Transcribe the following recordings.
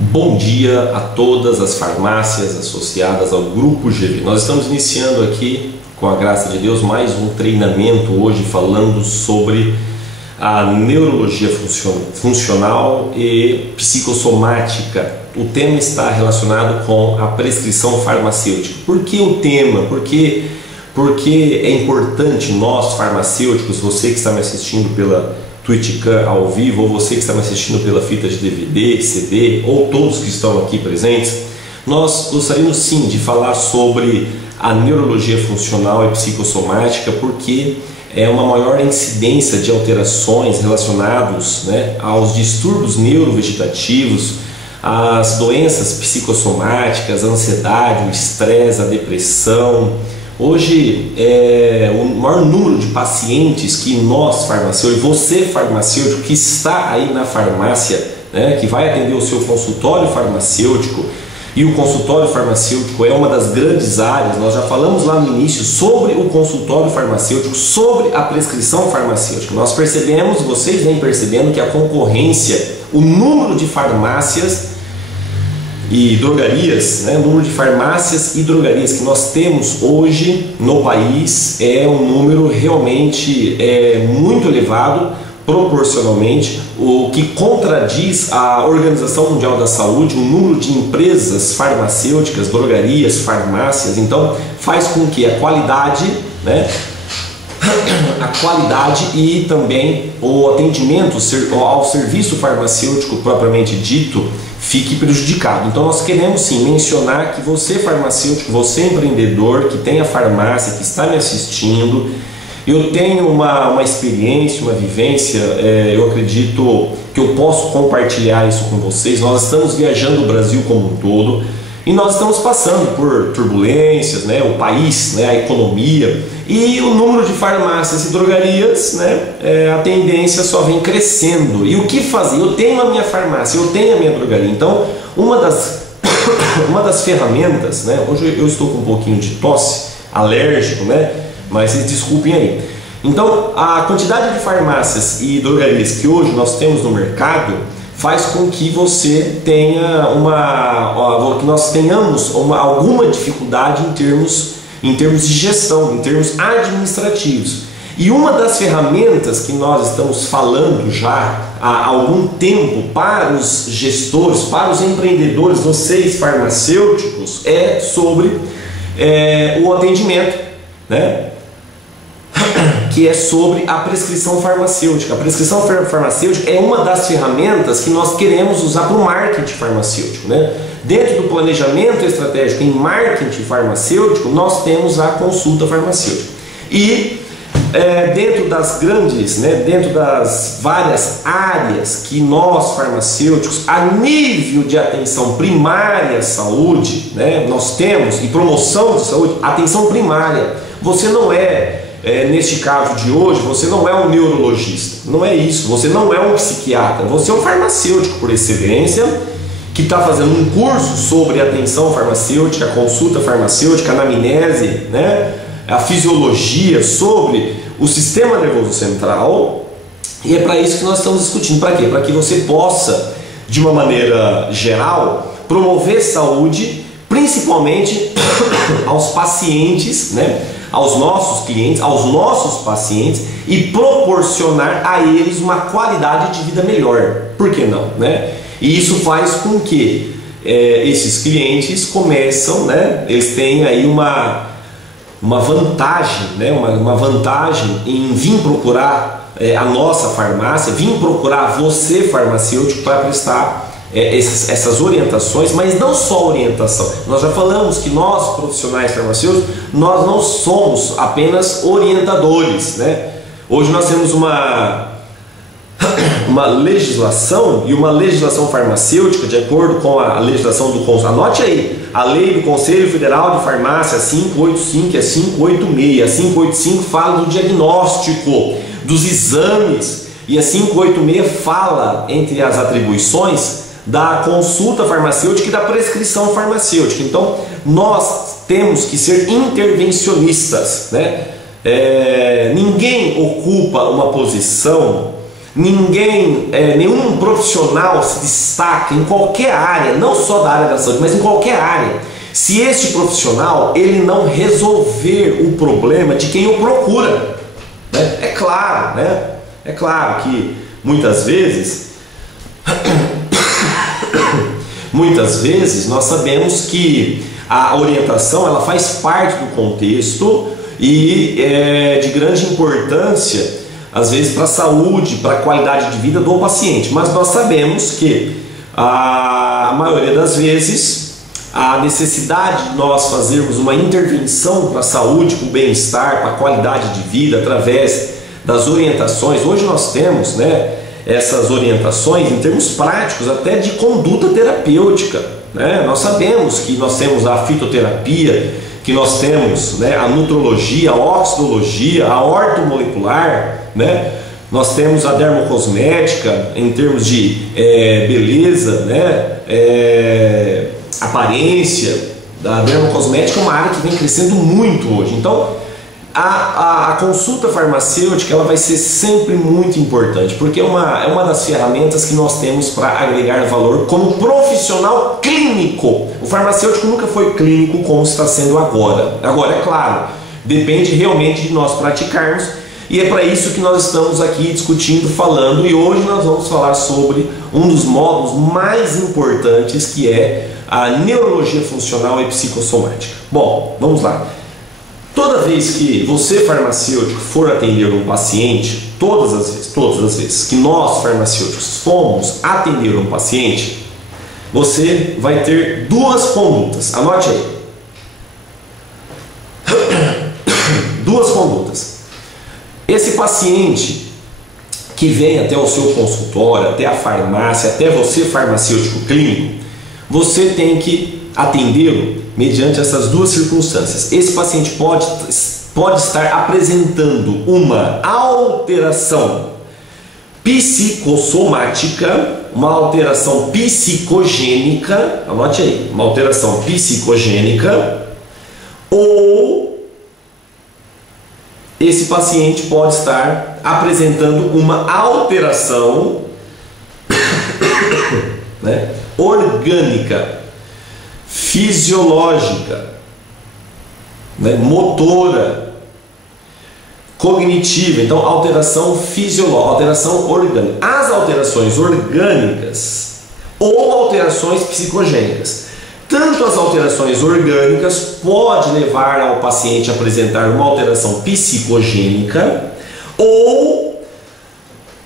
Bom dia a todas as farmácias associadas ao Grupo GV. Nós estamos iniciando aqui, com a graça de Deus, mais um treinamento hoje falando sobre a neurologia funcional e psicossomática. O tema está relacionado com a prescrição farmacêutica. Por que o tema? Porque é importante nós farmacêuticos, você que está me assistindo pela Twitchcam ao vivo, ou você que está me assistindo pela fita de DVD, CD, ou todos que estão aqui presentes, nós gostaríamos sim de falar sobre a neurologia funcional e psicossomática, porque é uma maior incidência de alterações relacionadas, aos distúrbios neurovegetativos, às doenças psicossomáticas, a ansiedade, o estresse, a depressão. Hoje, o maior número de pacientes que nós farmacêuticos, você farmacêutico que está aí na farmácia, que vai atender o seu consultório farmacêutico, e o consultório farmacêutico é uma das grandes áreas. Nós já falamos lá no início sobre o consultório farmacêutico, sobre a prescrição farmacêutica. Nós percebemos, vocês vêm percebendo que a concorrência, o número de farmácias e drogarias, o número de farmácias e drogarias que nós temos hoje no país é um número realmente muito elevado proporcionalmente, o que contradiz a Organização Mundial da Saúde, o número de empresas farmacêuticas, drogarias, farmácias. Então faz com que a qualidade e também o atendimento ao serviço farmacêutico propriamente dito fique prejudicado. Então nós queremos sim mencionar que você farmacêutico, você empreendedor que tem a farmácia, que está me assistindo, eu tenho uma experiência, uma vivência, eu acredito que eu posso compartilhar isso com vocês. Nós estamos viajando o Brasil como um todo e nós estamos passando por turbulências, o país, a economia, e o número de farmácias e drogarias, a tendência só vem crescendo. E o que fazer? Eu tenho a minha farmácia, eu tenho a minha drogaria. Então, uma das ferramentas, hoje eu estou com um pouquinho de tosse, alérgico, mas vocês desculpem aí. Então, a quantidade de farmácias e drogarias que hoje nós temos no mercado faz com que você tenha que nós tenhamos alguma dificuldade em termos de gestão, em termos administrativos. E uma das ferramentas que nós estamos falando já há algum tempo para os gestores, para os empreendedores, vocês farmacêuticos, é sobre o atendimento, que é sobre a prescrição farmacêutica. A prescrição farmacêutica é uma das ferramentas que nós queremos usar para o marketing farmacêutico, Dentro do planejamento estratégico em marketing farmacêutico, nós temos a consulta farmacêutica. E dentro das dentro das várias áreas que nós farmacêuticos, a nível de atenção primária à saúde, nós temos, e promoção de saúde, atenção primária. Você não neste caso de hoje, você não é um neurologista, não é isso, você não é um psiquiatra, você é um farmacêutico por excelência, que está fazendo um curso sobre atenção farmacêutica, consulta farmacêutica, anamnese, a fisiologia, sobre o sistema nervoso central, e é para isso que nós estamos discutindo. Para quê? Para que você possa, de uma maneira geral, promover saúde, principalmente aos pacientes, aos nossos clientes, aos nossos pacientes, e proporcionar a eles uma qualidade de vida melhor. Por que não? E isso faz com que esses clientes começam, eles têm aí uma vantagem, uma vantagem em vir procurar a nossa farmácia, vir procurar você farmacêutico para prestar essas orientações, mas não só orientação. Nós já falamos que nós profissionais farmacêuticos, nós não somos apenas orientadores, Hoje nós temos uma legislação, e uma legislação farmacêutica, de acordo com a legislação do Conselho, anote aí, a lei do Conselho Federal de Farmácia 585 e a 586. A 585 fala do diagnóstico, dos exames, e a 586 fala, entre as atribuições, da consulta farmacêutica e da prescrição farmacêutica. Então nós temos que ser intervencionistas, Ninguém ocupa uma posição, nenhum profissional se destaca em qualquer área, não só da área da saúde, mas em qualquer área, se este profissional ele não resolver o problema de quem o procura, né? É claro que muitas vezes nós sabemos que a orientação ela faz parte do contexto e é de grande importância, às vezes, para a saúde, para a qualidade de vida do paciente, mas nós sabemos que a maioria das vezes a necessidade de nós fazermos uma intervenção para a saúde, para o bem-estar, para a qualidade de vida através das orientações. Hoje nós temos, né, essas orientações em termos práticos, até de conduta terapêutica, né? Nós sabemos que nós temos a fitoterapia, que nós temos, né, a nutrologia, a oxidologia, a ortomolecular, né? Nós temos a dermocosmética em termos de beleza, né? Aparência. A dermocosmética é uma área que vem crescendo muito hoje. Então a consulta farmacêutica ela vai ser sempre muito importante, porque é uma das ferramentas que nós temos para agregar valor como profissional clínico. O farmacêutico nunca foi clínico como está sendo agora. Agora, é claro, depende realmente de nós praticarmos, e é para isso que nós estamos aqui discutindo, falando, e hoje nós vamos falar sobre um dos módulos mais importantes, que é a neurologia funcional e psicossomática. Bom, vamos lá. Toda vez que você, farmacêutico, for atender um paciente, todas as vezes que nós, farmacêuticos, fomos atender um paciente, você vai ter duas condutas. Anote aí. Duas condutas. Esse paciente que vem até o seu consultório, até a farmácia, até você, farmacêutico clínico, você tem que atendê-lo mediante essas duas circunstâncias. Esse paciente pode estar apresentando uma alteração psicossomática, uma alteração psicogênica, anote aí, uma alteração psicogênica, ou esse paciente pode estar apresentando uma alteração né, orgânica, fisiológica, né, motora, cognitiva. Então, alteração fisiológica, alteração orgânica. As alterações orgânicas ou alterações psicogênicas. Tanto as alterações orgânicas pode levar ao paciente a apresentar uma alteração psicogênica, ou,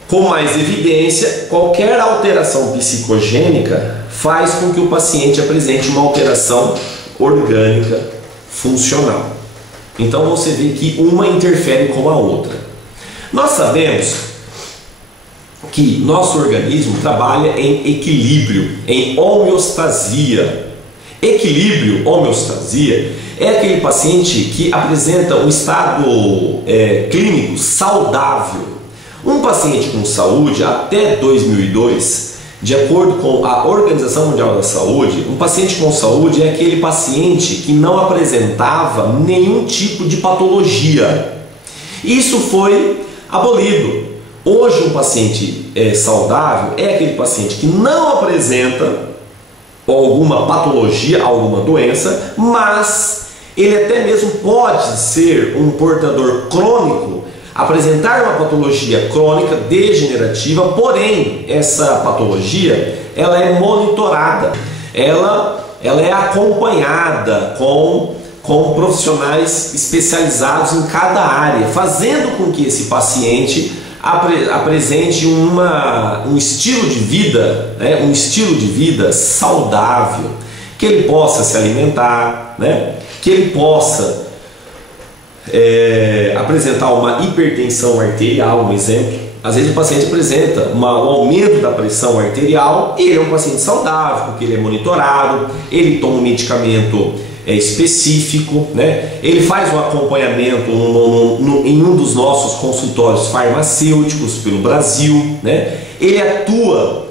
com mais evidência, qualquer alteração psicogênica faz com que o paciente apresente uma alteração orgânica funcional. Então você vê que uma interfere com a outra. Nós sabemos que nosso organismo trabalha em equilíbrio, em homeostasia. Equilíbrio, homeostasia, é aquele paciente que apresenta um estado clínico saudável. Um paciente com saúde, até 2002, de acordo com a Organização Mundial da Saúde, um paciente com saúde é aquele paciente que não apresentava nenhum tipo de patologia. Isso foi abolido. Hoje, um paciente saudável é aquele paciente que não apresenta alguma patologia, alguma doença, mas ele até mesmo pode ser um portador crônico, apresentar uma patologia crônica degenerativa, porém essa patologia ela é monitorada, ela é acompanhada com profissionais especializados em cada área, fazendo com que esse paciente apresente um estilo de vida, né, um estilo de vida saudável, que ele possa se alimentar, né, que ele possa apresentar uma hipertensão arterial, um exemplo. Às vezes o paciente apresenta um aumento da pressão arterial e ele é um paciente saudável, porque ele é monitorado, ele toma um medicamento específico, né? Ele faz um acompanhamento em um dos nossos consultórios farmacêuticos pelo Brasil, né? Ele atua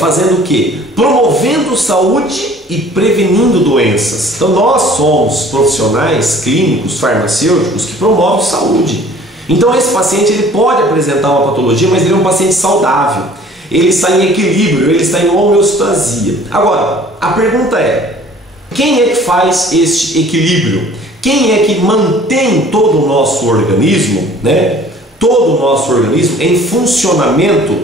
fazendo o quê? Promovendo saúde e prevenindo doenças. Então nós somos profissionais clínicos farmacêuticos que promovem saúde. Então esse paciente ele pode apresentar uma patologia, mas ele é um paciente saudável, ele está em equilíbrio, ele está em homeostasia. Agora, a pergunta é: quem é que faz este equilíbrio? Quem é que mantém todo o nosso organismo, né? Todo o nosso organismo em funcionamento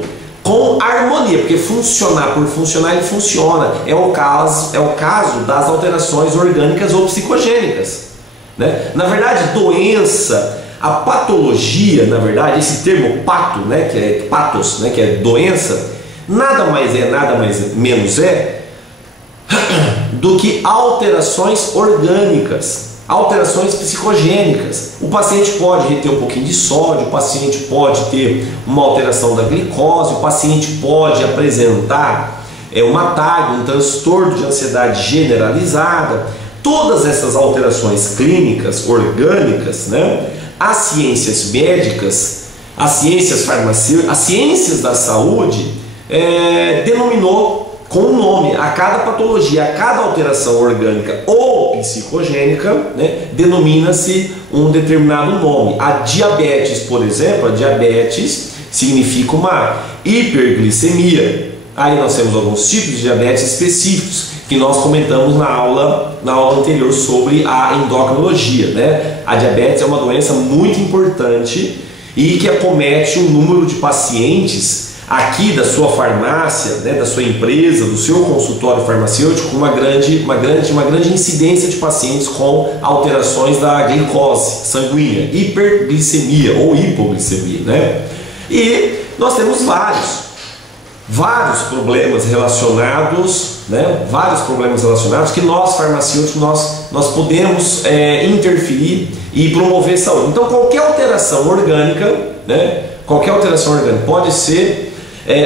com harmonia, porque funcionar por funcionar, ele funciona. É o caso das alterações orgânicas ou psicogênicas, né? Na verdade, doença, a patologia, na verdade, esse termo pato, né, que é patos, né, que é doença, nada mais menos é do que alterações orgânicas, alterações psicogênicas. O paciente pode reter um pouquinho de sódio, o paciente pode ter uma alteração da glicose, o paciente pode apresentar uma TAG, um transtorno de ansiedade generalizada. Todas essas alterações clínicas, orgânicas, né, as ciências médicas, as ciências farmacêuticas, as ciências da saúde denominou com um nome a cada patologia, a cada alteração orgânica ou psicogênica, né, denomina-se um determinado nome. A diabetes, por exemplo, a diabetes significa uma hiperglicemia. Aí nós temos alguns tipos de diabetes específicos que nós comentamos na aula anterior sobre a endocrinologia, né? A diabetes é uma doença muito importante e que acomete um número de pacientes aqui da sua farmácia, né, da sua empresa, do seu consultório farmacêutico, com uma grande incidência de pacientes com alterações da glicose sanguínea, hiperglicemia ou hipoglicemia, né? E nós temos vários problemas relacionados, né? Vários problemas relacionados que nós farmacêuticos nós podemos interferir e promover saúde. Então qualquer alteração orgânica, né? Qualquer alteração orgânica pode ser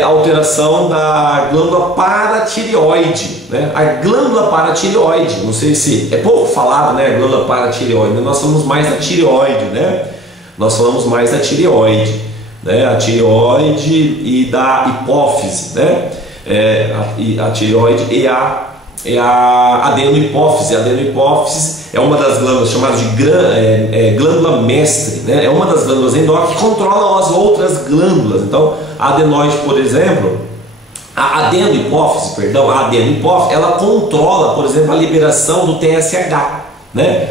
alteração da glândula paratireoide, né? A glândula paratireoide, não sei se é pouco falado, né? A glândula paratireoide, nós falamos mais da tireoide, né? Nós falamos mais da tireoide, né? A tireoide e da hipófise, né? A tireoide e a adenohipófise. A adenohipófise é uma das glândulas chamadas de glândula mestre, né? É uma das glândulas endócrinas que controlam as outras glândulas. Então, a adenoide, por exemplo, a adenohipófise, ela controla, por exemplo, a liberação do TSH, né?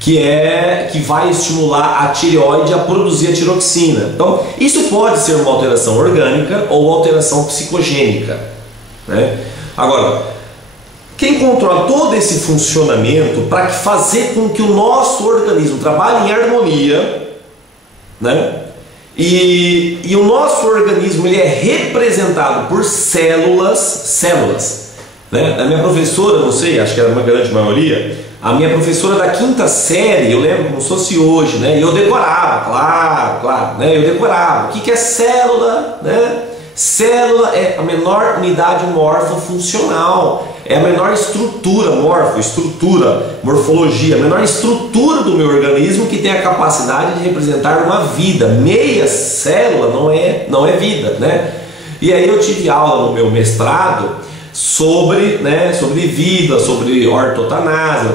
Que vai estimular a tireoide a produzir a tiroxina. Então, isso pode ser uma alteração orgânica ou alteração psicogênica, né? Agora, quem controla todo esse funcionamento para fazer com que o nosso organismo trabalhe em harmonia, né? E o nosso organismo ele é representado por células, né? A minha professora, não sei, acho que era uma grande maioria, a minha professora da quinta série, eu lembro como se fosse hoje, né? E eu decorava, claro, né? Eu decorava. O que é célula, né? Célula é a menor unidade morfofuncional, é a menor estrutura, morfologia, a menor estrutura do meu organismo que tem a capacidade de representar uma vida. Meia célula não é vida, né? E aí eu tive aula no meu mestrado sobre vida, sobre eutanásia,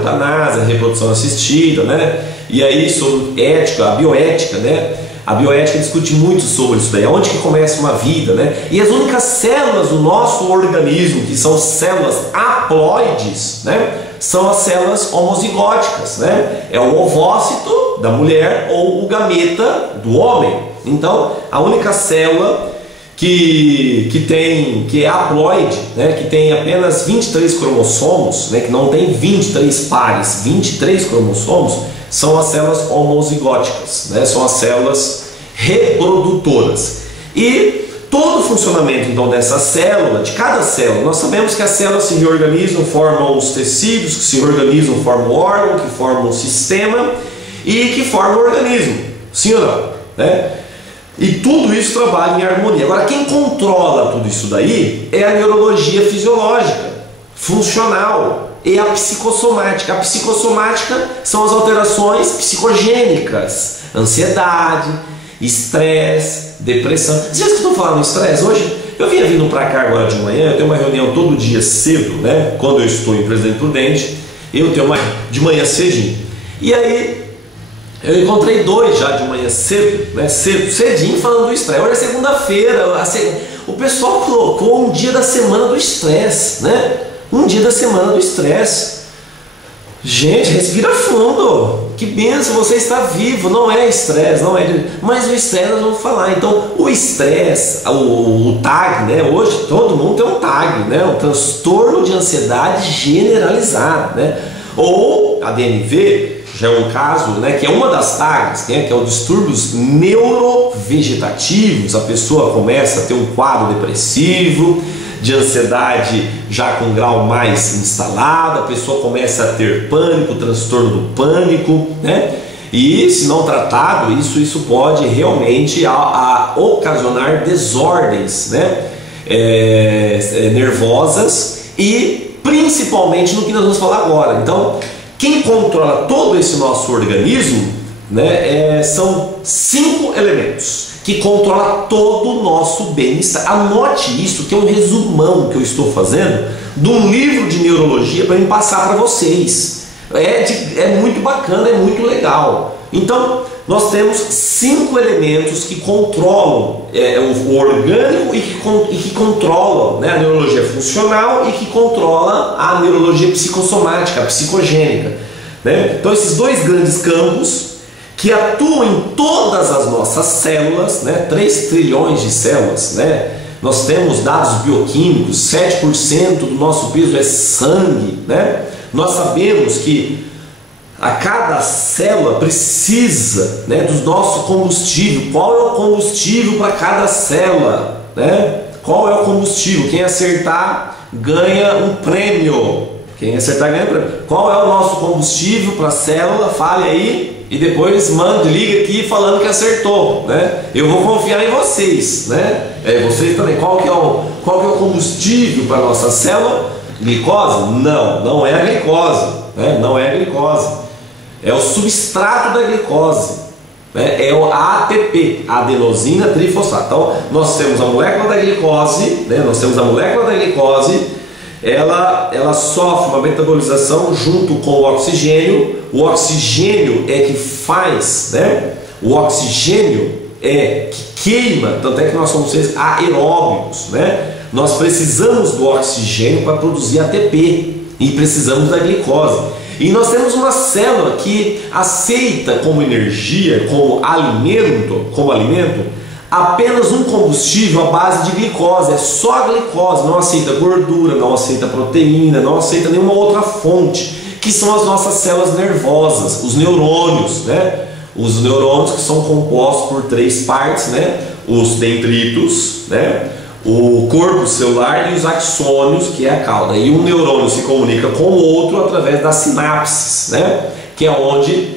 reprodução assistida, né? E aí sobre ética, a bioética, né? A bioética discute muito sobre isso daí, onde que começa uma vida, né? E as únicas células do nosso organismo, que são células haploides, né? São as células homozigóticas, né? É o ovócito da mulher ou o gameta do homem. Então, a única célula que é haploide, né? Que tem apenas 23 cromossomos, né? Que não tem 23 pares, 23 cromossomos, são as células homozigóticas, né? São as células reprodutoras. E todo o funcionamento então dessa célula, de cada célula, nós sabemos que as células se reorganizam, formam os tecidos, que se reorganizam, formam o órgão, que formam o sistema e que formam o organismo, sim ou não, né? E tudo isso trabalha em harmonia. Agora, quem controla tudo isso daí é a neurologia fisiológica, funcional, e a psicossomática. A psicossomática são as alterações psicogênicas, ansiedade, estresse, depressão. Vocês que estão falando em estresse? Hoje eu vinha vindo para cá agora de manhã, eu tenho uma reunião todo dia cedo, né? Quando eu estou em Presidente Prudente, eu tenho uma de manhã cedinho. E aí Eu encontrei dois já de manhã cedo, né? Cedinho, falando do estresse. Hoje é segunda-feira, o pessoal colocou um dia da semana do estresse, né? Um dia da semana do estresse. Gente, respira fundo. Que benção, você está vivo. Não é estresse, não é. Mas o estresse nós vamos falar. Então, o estresse, o TAG, né? Hoje todo mundo tem um TAG, né? Um transtorno de ansiedade generalizada, né? Ou a DNV. Já é um caso, né, que é uma das tags, né, que é o distúrbios neurovegetativos. A pessoa começa a ter um quadro depressivo, de ansiedade já com grau mais instalado, a pessoa começa a ter pânico, transtorno do pânico, né? E se não tratado, isso pode realmente ocasionar desordens, né, nervosas, e principalmente no que nós vamos falar agora. Então, quem controla todo esse nosso organismo, né, são 5 elementos que controlam todo o nosso bem-estar. Anote isso, que é um resumão que eu estou fazendo de um livro de neurologia para me passar para vocês. É muito bacana, é muito legal. Então, nós temos 5 elementos que controlam o orgânico e que controlam, né, a neurologia funcional e que controla a neurologia psicossomática, a psicogênica, né? Então, esses dois grandes campos que atuam em todas as nossas células, né, 3 trilhões de células, né? Nós temos dados bioquímicos, 7% do nosso peso é sangue, né? Nós sabemos que a cada célula precisa, né, do nosso combustível. Qual é o combustível para cada célula, né? Qual é o combustível? Quem acertar ganha um prêmio. Quem acertar ganha um prêmio. Qual é o nosso combustível para a célula? Fale aí e depois liga aqui falando que acertou, né? Eu vou confiar em vocês, né? Vocês também. Qual que é o combustível para a nossa célula? Glicose? Não é a glicose, né? Não é a glicose. É o substrato da glicose, né? É o ATP, adenosina trifosfato. Então, nós temos a molécula da glicose, né? Ela sofre uma metabolização junto com o oxigênio. O oxigênio é que faz, né? O oxigênio é que queima, tanto é que nós somos seres aeróbicos, né? Nós precisamos do oxigênio para produzir ATP e precisamos da glicose. E nós temos uma célula que aceita como energia, como alimento, apenas um combustível à base de glicose. É só a glicose, não aceita gordura, não aceita proteína, não aceita nenhuma outra fonte, que são as nossas células nervosas, os neurônios, né? Os neurônios que são compostos por 3 partes, né? Os dendritos, né? O corpo celular e os axônios, que é a cauda. E um neurônio se comunica com o outro através das sinapses, né? Que é onde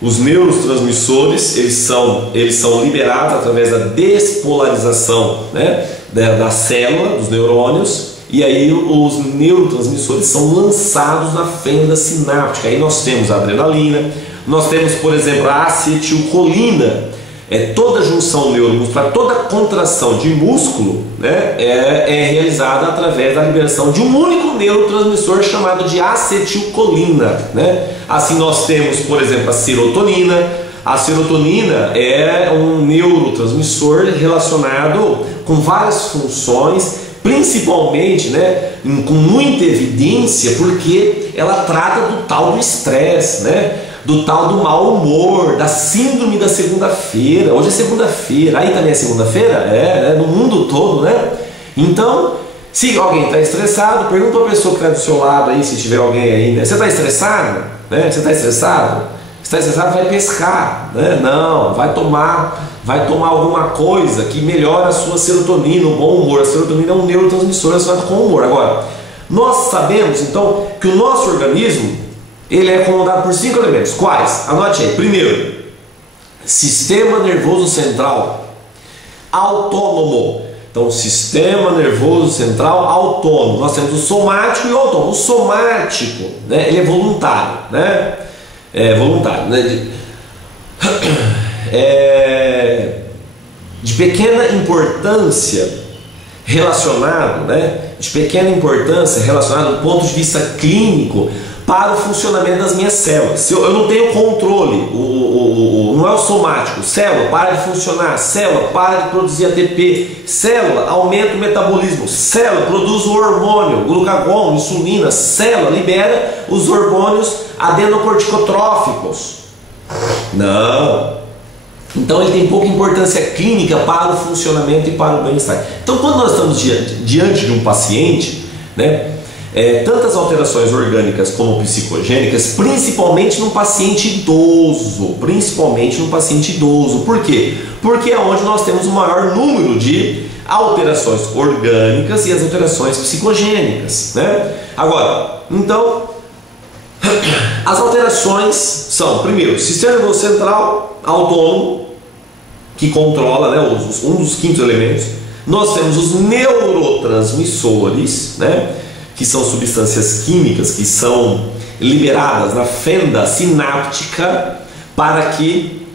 os neurotransmissores eles são liberados através da despolarização, né, da célula, dos neurônios, e aí os neurotransmissores são lançados na fenda sináptica. Aí nós temos a adrenalina, nós temos, por exemplo, a acetilcolina. Toda junção neuromuscular, toda contração de músculo, né, é realizada através da liberação de um único neurotransmissor chamado de acetilcolina, né? Assim nós temos, por exemplo, a serotonina. A serotonina é um neurotransmissor relacionado com várias funções, principalmente, né, com muita evidência, porque ela trata do tal do estresse, né? Do tal do mau humor, da síndrome da segunda-feira. Hoje é segunda-feira, aí também é segunda-feira? No mundo todo, né? Então, se alguém está estressado, pergunta para a pessoa que está do seu lado aí, se tiver alguém aí, né? Você está estressado? Né? Você está estressado? Se está estressado, vai pescar, né? Não, vai tomar alguma coisa que melhora a sua serotonina, o bom humor. A serotonina é um neurotransmissor relacionado com o humor. Agora, nós sabemos, então, que o nosso organismo ele é comandado por 5 elementos. Quais? Anote aí. Primeiro, sistema nervoso central autônomo. Então, sistema nervoso central autônomo. Nós temos o somático e o autônomo. O somático, né, ele é voluntário, né? É voluntário, né? De pequena importância relacionado, né? De pequena importância relacionado do ponto de vista clínico. para o funcionamento das minhas células. Se eu não tenho controle, não é o somático, célula para de funcionar, célula para de produzir ATP, célula aumenta o metabolismo, célula produz o hormônio, glucagon, insulina, célula libera os hormônios adenocorticotróficos. Não. Então ele tem pouca importância clínica para o funcionamento e para o bem-estar. Então quando nós estamos diante de um paciente, né, tantas alterações orgânicas como psicogênicas, principalmente no paciente idoso, Por quê? Porque é onde nós temos o maior número de alterações orgânicas e as alterações psicogênicas, né? Agora, então, as alterações são, primeiro, sistema nervoso central autônomo, que controla, né, um dos quintos elementos. Nós temos os neurotransmissores, né, que são substâncias químicas que são liberadas na fenda sináptica para que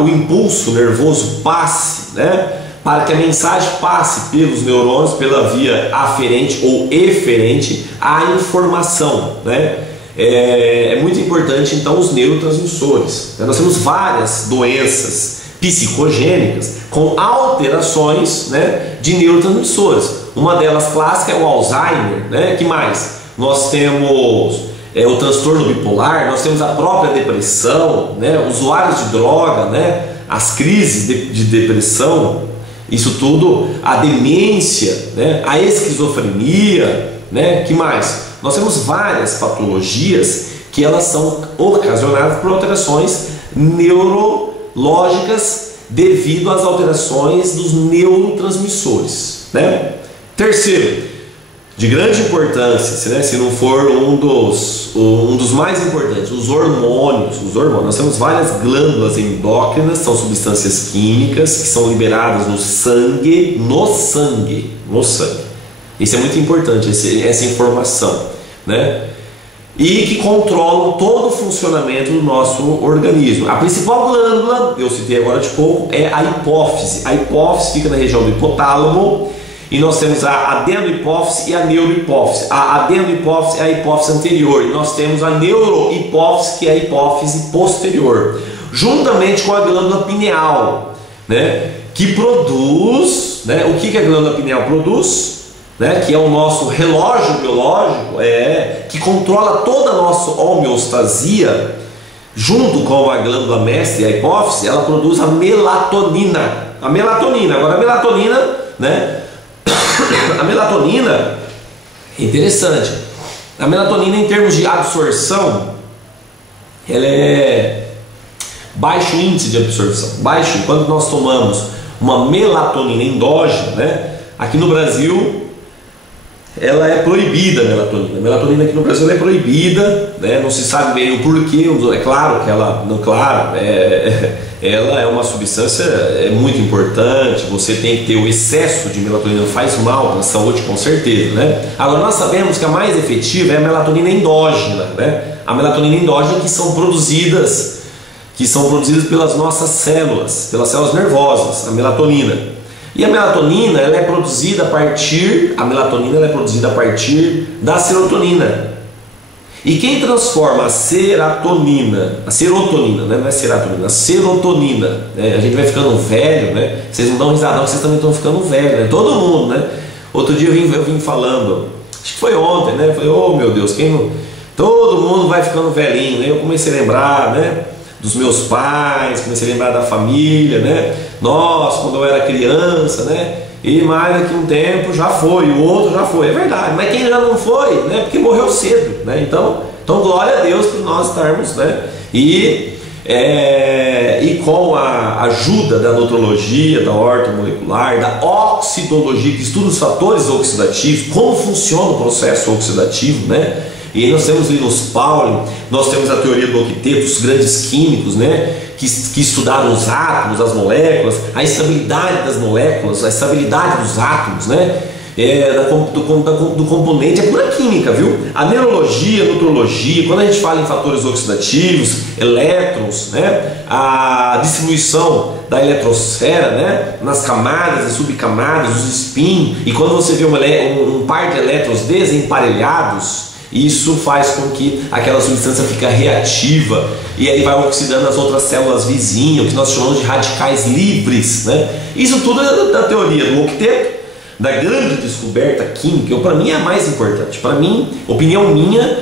o impulso nervoso passe, né, para que a mensagem passe pelos neurônios, pela via aferente ou eferente, a informação, né? É muito importante então os neurotransmissores. Nós temos várias doenças psicogênicas com alterações, né, de neurotransmissores. Uma delas clássica é o Alzheimer, né? Que mais? Nós temos o transtorno bipolar, nós temos a própria depressão, né? Usuários de droga, né? As crises de depressão, isso tudo, a demência, né? A esquizofrenia, né? Que mais? Nós temos várias patologias que elas são ocasionadas por alterações neurológicas devido às alterações dos neurotransmissores, né? Terceiro, de grande importância, né, se não for um dos mais importantes, os hormônios. Nós temos várias glândulas endócrinas, são substâncias químicas que são liberadas no sangue. Isso é muito importante, essa informação, né? E que controlam todo o funcionamento do nosso organismo. A principal glândula, eu citei agora de pouco, é a hipófise. A hipófise fica na região do hipotálamo. E nós temos a adenohipófise e a neurohipófise. A adenohipófise é a hipófise anterior. E nós temos a neurohipófise, que é a hipófise posterior. Juntamente com a glândula pineal, né, que produz, né, o que a glândula pineal produz? Né, que é o nosso relógio biológico, que controla toda a nossa homeostasia. Junto com a glândula mestre, a hipófise, ela produz a melatonina. Agora a melatonina, né? A melatonina é interessante. A melatonina, em termos de absorção, ela é baixo índice de absorção. Baixo, quando nós tomamos uma melatonina endógena, né? Aqui no Brasil, ela é proibida, a melatonina. A melatonina aqui no Brasil é proibida, né? Não se sabe bem o porquê. É claro que ela é uma substância muito importante. Você tem que ter o excesso de melatonina, faz mal para a saúde, com certeza, né? Agora nós sabemos que a mais efetiva é a melatonina endógena, né? A melatonina endógena que são produzidas pelas nossas células, pelas células nervosas, a melatonina. E a melatonina ela é produzida a partir da serotonina. E quem transforma a serotonina, né? Não é serotonina, a serotonina, né? A gente vai ficando velho, né? Vocês não dão risada, vocês também estão ficando velho, né? Todo mundo, né? Outro dia eu vim falando, acho que foi ontem, né? Eu falei, oh meu Deus, todo mundo vai ficando velhinho, né? Eu comecei a lembrar, né, dos meus pais, comecei a lembrar da família, né? Nossa, quando eu era criança, né? E mais daqui a um tempo já foi, o outro já foi, é verdade. Mas quem já não foi, né? Porque morreu cedo, né? Então glória a Deus por nós estarmos, né? E com a ajuda da nutrologia, da ortomolecular, da oxidologia, que estuda os fatores oxidativos, como funciona o processo oxidativo, né? E aí nós temos Linus Pauling, nós temos a teoria do octeto, os grandes químicos, né? Que estudaram os átomos, as moléculas, a estabilidade das moléculas, a estabilidade dos átomos, né? Do componente, é pura química, viu? A neurologia, a nutrologia, quando a gente fala em fatores oxidativos, elétrons, né? A distribuição da eletrosfera, né? Nas camadas e subcamadas, os spin, e quando você vê um par de elétrons desemparelhados, Isso faz com que aquela substância fique reativa e aí vai oxidando as outras células vizinhas, o que nós chamamos de radicais livres, né? Isso tudo é da teoria do octeto, da grande descoberta química. Para mim é a mais importante. Para mim, opinião minha,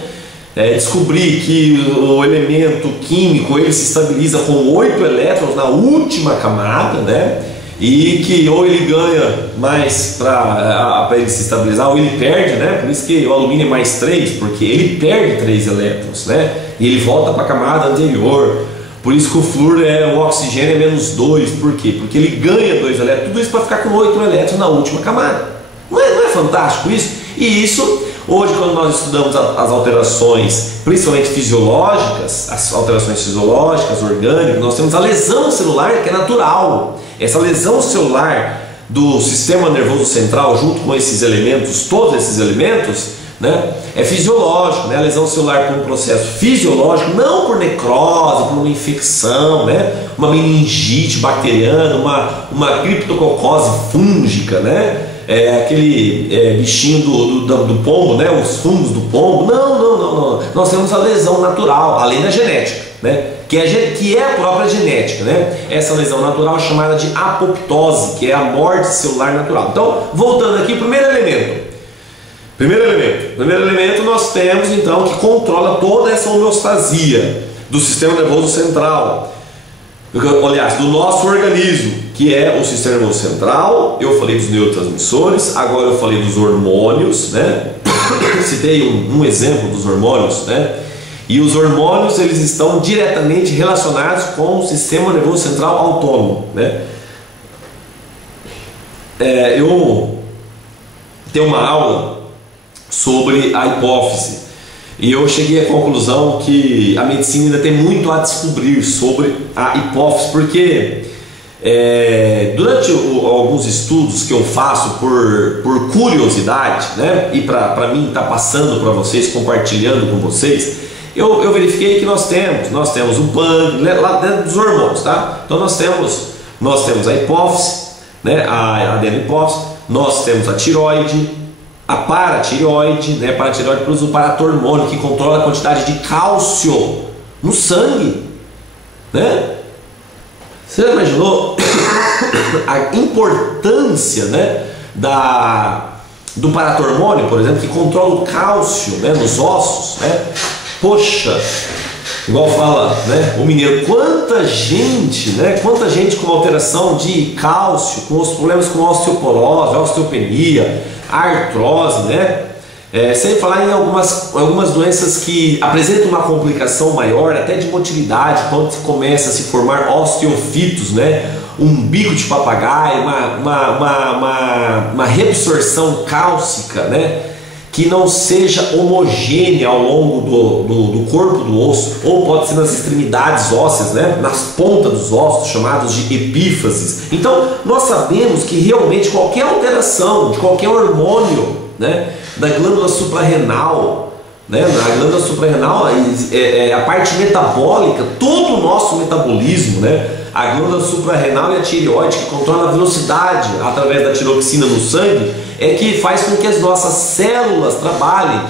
descobrir que o elemento químico ele se estabiliza com 8 elétrons na última camada, né? E que ou ele ganha mais para ele se estabilizar, ou ele perde, né? Por isso que o alumínio é mais 3, porque ele perde 3 elétrons, né? E ele volta para a camada anterior. Por isso que o flúor o oxigênio é menos 2, por quê? Porque ele ganha 2 elétrons, tudo isso para ficar com 8 elétrons na última camada. Não é fantástico isso? E isso, hoje quando nós estudamos as alterações, principalmente fisiológicas, as alterações fisiológicas, orgânicas, nós temos a lesão celular que é natural. Essa lesão celular do sistema nervoso central, junto com esses elementos, todos esses elementos, né, é fisiológico, né? A lesão celular por um processo fisiológico, não por necrose, por uma infecção, né? Uma meningite bacteriana, uma criptococose fúngica, né? Aquele bichinho do pombo, né? Os fungos do pombo. Não. Nós temos a lesão natural, além da genética, né? Que é a própria genética, né? Essa lesão natural é chamada de apoptose, que é a morte celular natural. Então, voltando aqui, primeiro elemento nós temos então que controla toda essa homeostasia do sistema nervoso central, aliás, do nosso organismo, que é o sistema nervoso central. Eu falei dos neurotransmissores, agora eu falei dos hormônios, né? Citei um exemplo dos hormônios, né? E os hormônios eles estão diretamente relacionados com o sistema nervoso central autônomo, né? Eu tenho uma aula sobre a hipófise e eu cheguei à conclusão que a medicina ainda tem muito a descobrir sobre a hipófise, porque durante alguns estudos que eu faço por curiosidade, né, e para mim estar passando para vocês, compartilhando com vocês, eu verifiquei que nós temos o pâncreas lá dentro dos hormônios, tá? Então nós temos a hipófise, né, a adenohipófise, nós temos a tireoide, a paratireoide, né? A paratireoide produz o paratormônio, que controla a quantidade de cálcio no sangue, né? Você já imaginou a importância, né, do paratormônio, por exemplo, que controla o cálcio, né, nos ossos, né? Poxa, igual fala, né, o mineiro, quanta gente com alteração de cálcio, com os problemas com osteoporose, osteopenia, artrose, né? Sem falar em algumas doenças que apresentam uma complicação maior, até de motilidade, quando se começa a se formar osteofitos, né? Um bico de papagaio, uma reabsorção cálcica, né? Que não seja homogênea ao longo do corpo do osso, ou pode ser nas extremidades ósseas, né? Nas pontas dos ossos, chamados de epífases. Então, nós sabemos que realmente qualquer alteração de qualquer hormônio, né, da glândula suprarrenal, né, na glândula suprarrenal, a parte metabólica, todo o nosso metabolismo, né, a glândula suprarrenal e a tireoide, que controla a velocidade através da tiroxina no sangue, que faz com que as nossas células trabalhem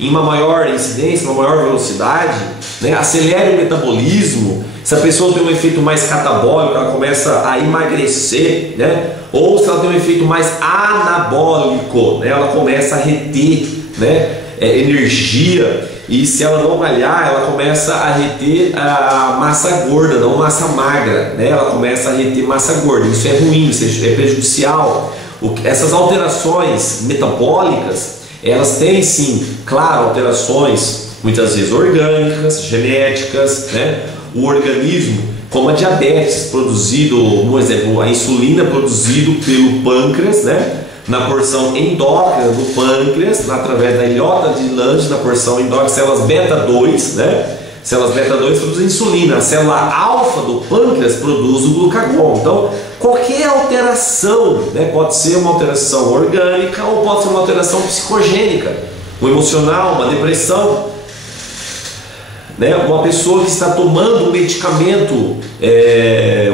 em uma maior incidência, uma maior velocidade, né? Acelere o metabolismo. Se a pessoa tem um efeito mais catabólico, ela começa a emagrecer, né? Ou se ela tem um efeito mais anabólico, né? Ela começa a reter, né, energia. E se ela não malhar, ela começa a reter a massa gorda, não massa magra, né? Ela começa a reter massa gorda. Isso é ruim, isso é prejudicial. Essas alterações metabólicas, elas têm sim, claro, alterações muitas vezes orgânicas, genéticas, né? O organismo, como a diabetes produzido, por exemplo, a insulina produzido pelo pâncreas, né? Na porção endócrina do pâncreas, através da ilhota de Lange, na porção endócrina, células beta-2, né? Células beta-2 produzem insulina, a célula alfa do pâncreas produz o glucagon. Então, qualquer alteração, né, pode ser uma alteração orgânica ou pode ser uma alteração psicogênica, um emocional, uma depressão. né? Uma pessoa que está tomando um medicamento,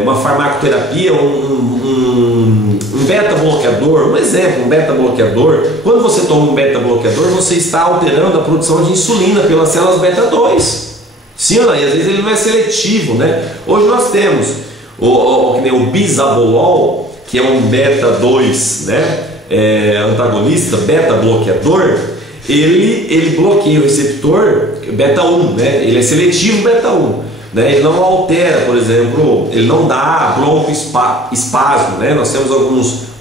uma farmacoterapia, um beta-bloqueador, um exemplo, um beta-bloqueador. Quando você toma um beta-bloqueador, você está alterando a produção de insulina pelas células beta-2. Sim ou não? E às vezes ele não é seletivo, né? Hoje nós temos o bisabolol, que é um beta-2, né? Antagonista, beta-bloqueador. Ele bloqueia o receptor beta-1, né? Ele é seletivo beta-1, né? Ele não altera, por exemplo, ele não dá broncoespasmo, né? Nós temos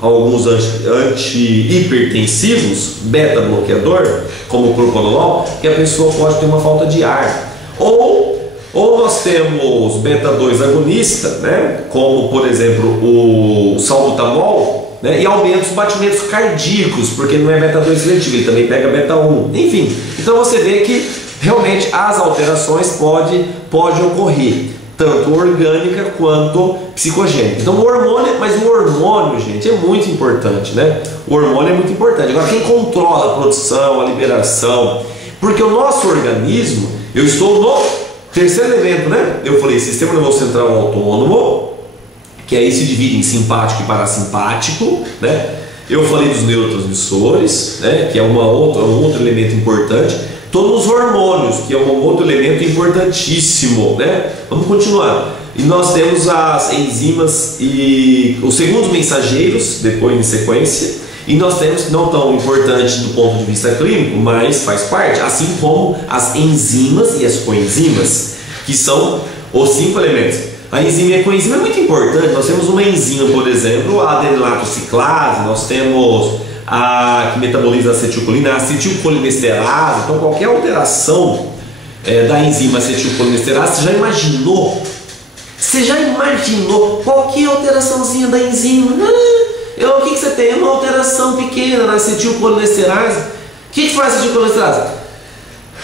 alguns anti-hipertensivos beta-bloqueador, como o propanolol, que a pessoa pode ter uma falta de ar. Ou nós temos beta-2 agonista, né? Como por exemplo o salbutamol, né? E aumenta os batimentos cardíacos, porque não é beta-2 seletivo, ele também pega beta-1. Enfim, então você vê que realmente as alterações podem ocorrer, tanto orgânica quanto psicogênica. Então o hormônio, gente, é muito importante, né? O hormônio é muito importante. Agora, quem controla a produção, a liberação, porque o nosso organismo, eu estou no terceiro elemento, né? Eu falei sistema nervoso central autônomo, que aí se divide em simpático e parasimpático, né? Eu falei dos neurotransmissores, né? Que é um outro elemento importante. Todos os hormônios, que é um outro elemento importantíssimo, né? Vamos continuar. E nós temos as enzimas e os segundos mensageiros, depois em sequência. E nós temos, não tão importante do ponto de vista clínico, mas faz parte, assim como as enzimas e as coenzimas, que são os 5 elementos. A enzima e a coenzima é muito importante. Nós temos uma enzima, por exemplo, a adenilatociclase, nós temos a que metaboliza a acetilcolina, a acetilcolinesterase. Então qualquer alteração da enzima acetilcolinesterase, você já imaginou? Qualquer alteraçãozinha da enzima? O que você tem? Uma alteração pequena na acetilcolinesterase. O que faz a acetilcolinesterase?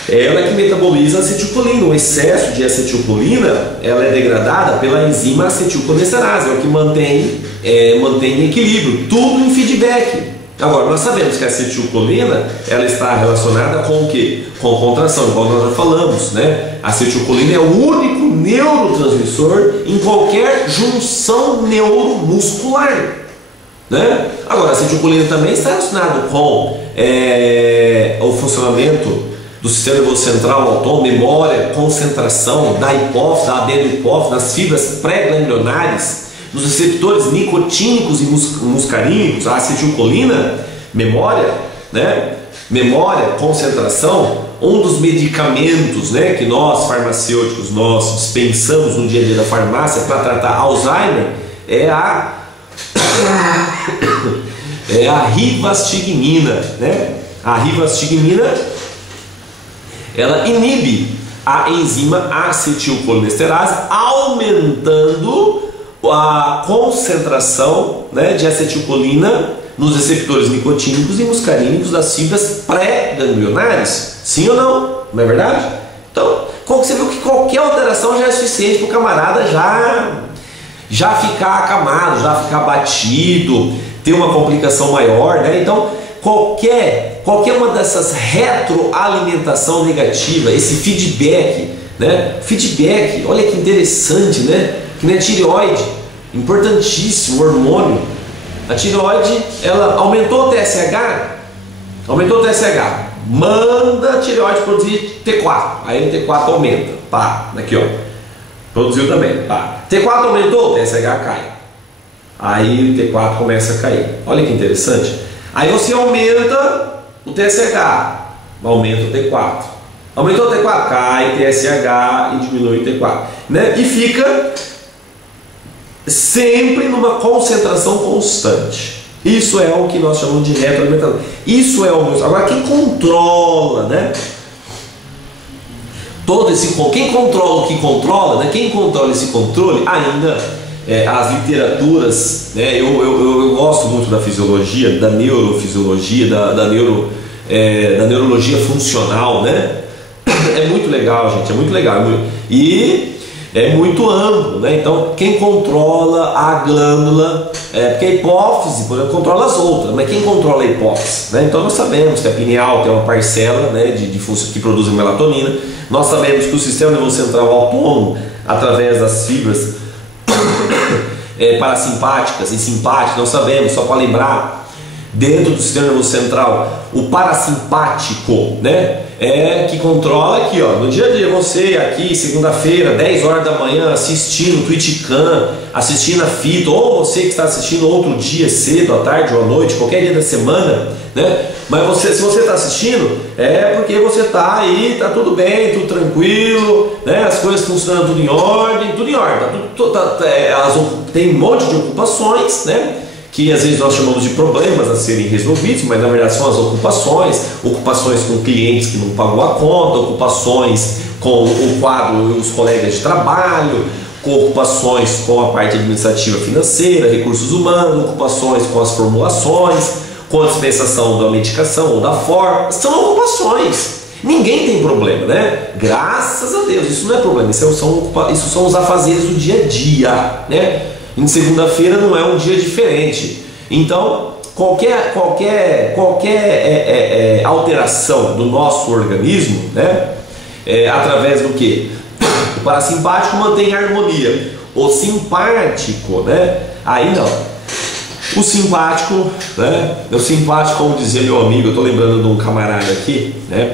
Ela é que metaboliza a acetilcolina. O excesso de acetilcolina, ela é degradada pela enzima acetilcolinesterase. É o que mantém em equilíbrio, tudo em feedback. Agora, nós sabemos que a acetilcolina, ela está relacionada com o quê? Com contração, igual nós já falamos, né? A acetilcolina é o único neurotransmissor em qualquer junção neuromuscular, né? Agora, a acetilcolina também está relacionado com o funcionamento do sistema nervoso central autônomo, memória, concentração da hipófise, da adenohipófise, das fibras pré-ganglionares, dos receptores nicotínicos e muscarínicos, a acetilcolina, memória, né? Memória, concentração. Um dos medicamentos, né, que nós farmacêuticos nós dispensamos no dia a dia da farmácia para tratar Alzheimer é a rivastigmina, né? A rivastigmina, ela inibe a enzima acetilcolinesterase, aumentando a concentração, né, de acetilcolina nos receptores nicotínicos e muscarínicos das fibras pré-ganglionares. Sim ou não? Não é verdade? Então, você viu que qualquer alteração já é suficiente para o camarada já ficar acamado, já ficar batido, ter uma complicação maior, né? Então, qualquer uma dessas retroalimentação negativa, esse feedback, né? Feedback, olha que interessante, né? Que nem a tireoide, importantíssimo hormônio. A tireoide, ela aumentou o TSH, manda a tireoide produzir T4, aí o T4 aumenta, pá, aqui ó, produziu também, pá. T4 aumentou, o TSH cai, aí o T4 começa a cair. Olha que interessante. Aí você aumenta o TSH, aumenta o T4, aumentou o T4, cai TSH e diminui o T4, né? E fica sempre numa concentração constante. Isso é o que nós chamamos de retroalimentação. Isso é o. Agora, quem controla, né? Quem controla o que controla, né? Quem controla esse controle, ainda as literaturas, né? Eu gosto muito da fisiologia, da neurofisiologia, da neurologia funcional, né? É muito legal, gente, é muito legal. E é muito amplo, né? Então, quem controla a glândula, porque a hipófise, por exemplo, controla as outras, mas quem controla a hipófise, né? Então, nós sabemos que a pineal tem uma parcela, né, de função que produz melatonina. Nós sabemos que o sistema nervoso central autônomo, através das fibras parasimpáticas e simpáticas, nós sabemos, só para lembrar, dentro do sistema nervoso central, o parasimpático, né, que controla aqui, ó, no dia a dia, você aqui, segunda-feira, 10 horas da manhã, assistindo o Twitchcam, assistindo a fita, ou você que está assistindo outro dia, cedo, à tarde ou à noite, qualquer dia da semana, né, mas se você está assistindo, é porque você está aí, está tudo bem, tudo tranquilo, né, as coisas funcionando tudo em ordem, tem um monte de ocupações, né, que às vezes nós chamamos de problemas a serem resolvidos, mas na verdade são as ocupações com clientes que não pagou a conta, ocupações com o quadro e os colegas de trabalho, ocupações com a parte administrativa financeira, recursos humanos, ocupações com as formulações, com a dispensação da medicação ou da forma, são ocupações. Ninguém tem problema, né? Graças a Deus, isso não é problema, isso são os afazeres do dia a dia, né? Em segunda-feira não é um dia diferente. Então, qualquer alteração do nosso organismo, né, através do que? O parasimpático mantém a harmonia. O simpático, né, aí não. O simpático, né, como dizia meu amigo, eu estou lembrando de um camarada aqui, né,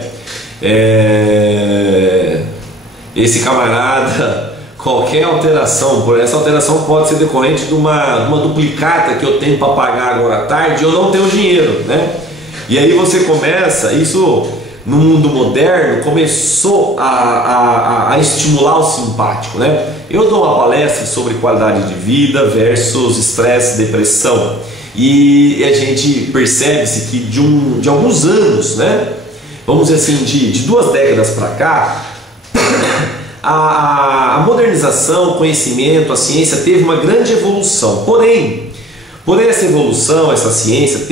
esse camarada, qualquer alteração, por essa alteração pode ser decorrente de uma duplicata que eu tenho para pagar agora à tarde e eu não tenho dinheiro, né? E aí você começa, isso no mundo moderno começou a estimular o simpático, né? Eu dou uma palestra sobre qualidade de vida versus estresse, depressão, e a gente percebe-se que de alguns anos, né? Vamos dizer assim, de 2 décadas para cá, a modernização, o conhecimento, a ciência teve uma grande evolução. Porém essa evolução, essa ciência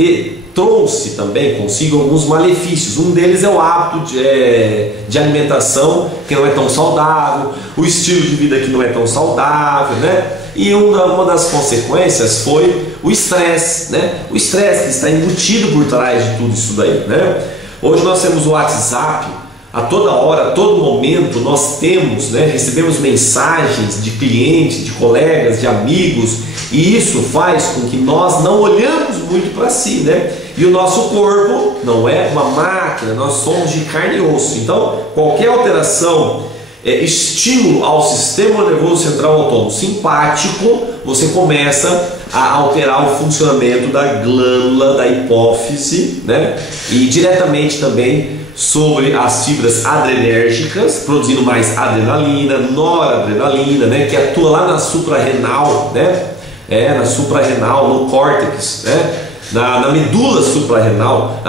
trouxe também consigo alguns malefícios. Um deles é o hábito de alimentação que não é tão saudável, o estilo de vida que não é tão saudável, né? E uma das consequências foi o estresse, né? O estresse que está embutido por trás de tudo isso daí, né? Hoje nós temos o WhatsApp. A toda hora, a todo momento nós temos, né, recebemos mensagens de clientes, de colegas, de amigos, e isso faz com que nós não olhamos muito para si, né? E o nosso corpo não é uma máquina, nós somos de carne e osso. Então, qualquer alteração, estímulo ao sistema nervoso central autônomo simpático, você começa a alterar o funcionamento da glândula, da hipófise, né? E diretamente também sobre as fibras adrenérgicas, produzindo mais adrenalina, noradrenalina, né, que atua lá na suprarrenal, né, na suprarrenal, no córtex, né, na medula suprarrenal,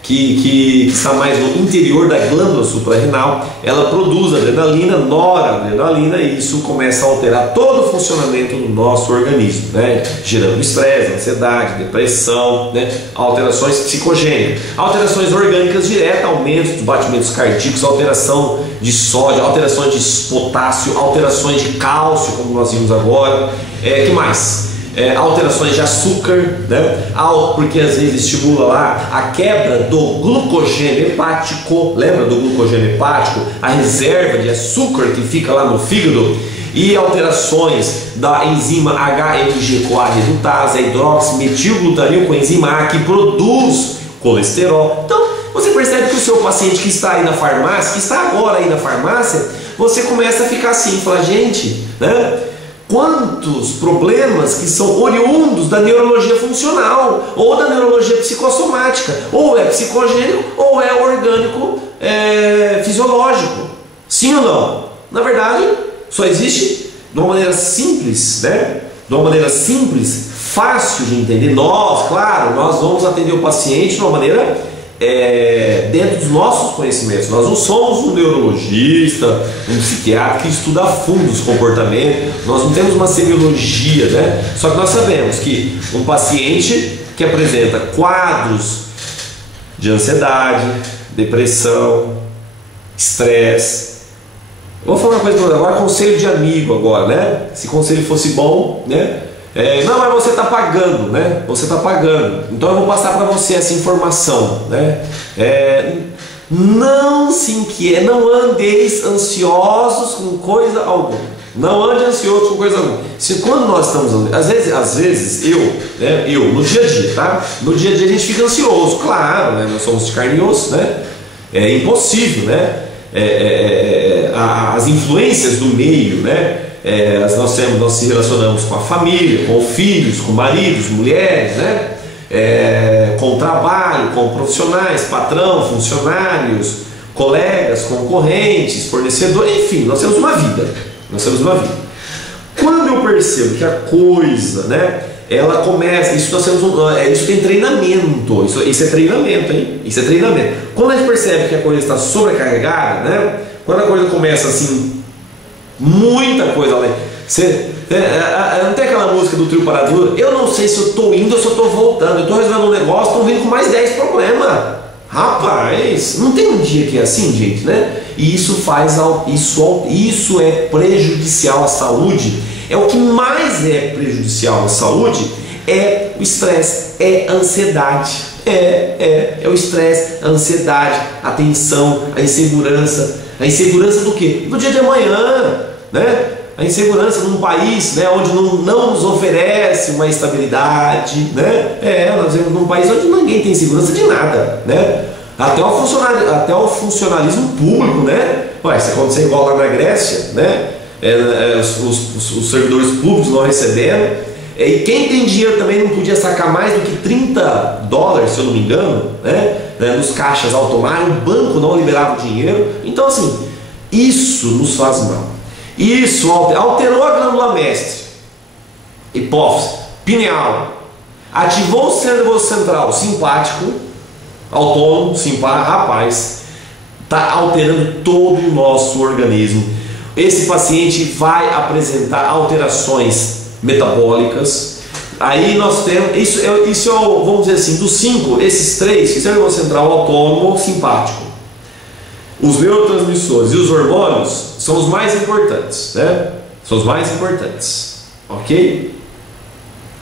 que está mais no interior da glândula suprarrenal. Ela produz adrenalina, noradrenalina, e isso começa a alterar todo o funcionamento do nosso organismo, né? Gerando estresse, ansiedade, depressão, né? Alterações psicogênicas, alterações orgânicas diretas, aumento dos batimentos cardíacos, alteração de sódio, alterações de potássio, alterações de cálcio, como nós vimos agora. Que mais? Alterações de açúcar, né? Porque às vezes estimula lá a quebra do glucogênio hepático. Lembra do glucogênio hepático? A reserva de açúcar que fica lá no fígado. E alterações da enzima HMG-CoA redutase, a hidroximetilglutaril com a enzima A, que produz colesterol. Então você percebe que o seu paciente que está aí na farmácia, que está agora aí na farmácia, você começa a ficar assim, fala, gente, né? Quantos problemas que são oriundos da neurologia funcional ou da neurologia psicossomática, ou é psicogênico ou é orgânico fisiológico. Sim ou não? Na verdade, só existe de uma maneira simples, né? De uma maneira simples, fácil de entender. Nós vamos atender o paciente de uma maneira dentro dos nossos conhecimentos. Nós não somos um neurologista, um psiquiatra que estuda a fundo os comportamentos, nós não temos uma semiologia, né? Só que nós sabemos que um paciente que apresenta quadros de ansiedade, depressão, estresse, Eu vou falar uma coisa para você agora, conselho de amigo agora, né? Se conselho fosse bom, né? Não, mas você está pagando, né? Você está pagando. Então eu vou passar para você essa informação, né? Não se inquiete, não andeis ansiosos com coisa alguma. Não ande ansioso com coisa alguma. Se quando nós estamos, às vezes eu no dia a dia, tá? No dia a dia a gente fica ansioso, claro, né? Nós somos de carne e osso, né? É impossível, né? As influências do meio, né? Nós se relacionamos com a família, com filhos, com maridos, mulheres, né? Com o trabalho, com profissionais, patrão, funcionários, colegas, concorrentes, fornecedores, enfim, nós temos uma vida. Quando eu percebo que a coisa, né, ela começa, isso tem treinamento, isso é treinamento, hein? Isso é treinamento. Quando a gente percebe que a coisa está sobrecarregada, né, quando a coisa começa assim, muita coisa além. Não tem aquela música do Trio Paradura? Eu não sei se eu estou indo ou se eu estou voltando. Eu estou resolvendo um negócio, estou vindo com mais 10 problemas. Rapaz, não tem um dia que é assim, gente, né? E isso é prejudicial à saúde. É o que mais é prejudicial à saúde, é o estresse, é a ansiedade. É o estresse, a ansiedade, a tensão, a insegurança. A insegurança do quê? Do dia de amanhã, né? A insegurança num país, né, onde não nos oferece uma estabilidade, né? Nós vivemos num país onde ninguém tem segurança de nada, né? Até o funcionalismo público, né? Se acontecer igual lá na Grécia, né? Os servidores públicos não recebendo, e quem tem dinheiro também não podia sacar mais do que $30, se eu não me engano, né? Nos caixas automáticos, o banco não liberava o dinheiro. Então, assim, isso nos faz mal. Isso alterou a glândula mestre, hipófise, pineal, ativou o centro nervoso central simpático, autônomo, simpático. Rapaz, está alterando todo o nosso organismo. Esse paciente vai apresentar alterações metabólicas. Aí nós temos, isso vamos dizer assim, dos 5, esses 3, que são o nervoso central, autônomo, simpático, os neurotransmissores e os hormônios são os mais importantes, né? São os mais importantes, ok?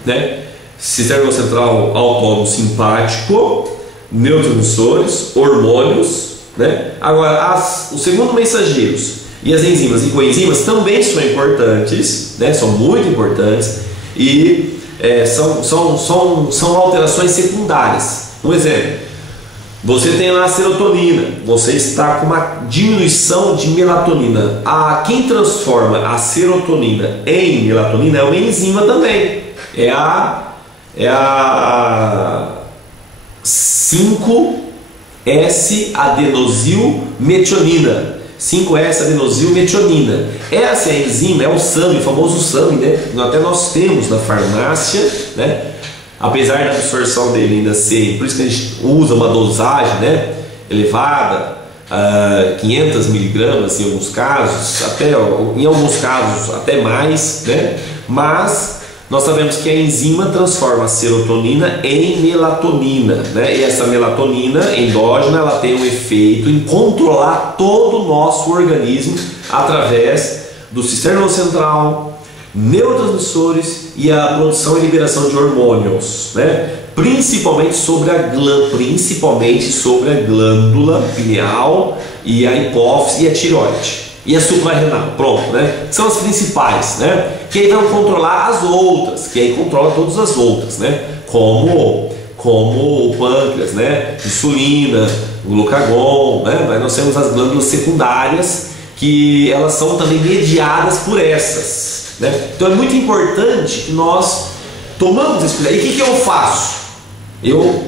Né? Sistema nervoso central autônomo simpático, neurotransmissores, hormônios, né? Agora, os segundos mensageiros e as enzimas e coenzimas também são importantes, né? São muito importantes e são alterações secundárias. Um exemplo. Você tem lá a serotonina, você está com uma diminuição de melatonina. Quem transforma a serotonina em melatonina é uma enzima também. É a 5S-adenosilmetionina. 5S-adenosilmetionina. Essa é a enzima, é o SAMe, o famoso SAMe, né? Até nós temos na farmácia, né? Apesar da absorção dele ainda ser, por isso que a gente usa uma dosagem, né, elevada, 500 miligramas em alguns casos, em alguns casos até mais, né? Mas nós sabemos que a enzima transforma a serotonina em melatonina, né? E essa melatonina endógena, ela tem um efeito em controlar todo o nosso organismo através do sistema nervoso central, neurotransmissores e a produção e liberação de hormônios, né? Principalmente sobre a glândula pineal e a hipófise e a tireoide e a suprarrenal, pronto, né? São as principais, né? Que aí vão controlar as outras, que aí controla todas as outras, né? Como o pâncreas, né? Insulina, o glucagon, né? Mas nós temos as glândulas secundárias que elas são também mediadas por essas, né? Então é muito importante que nós tomamos esse cuidado. E o que eu faço? Eu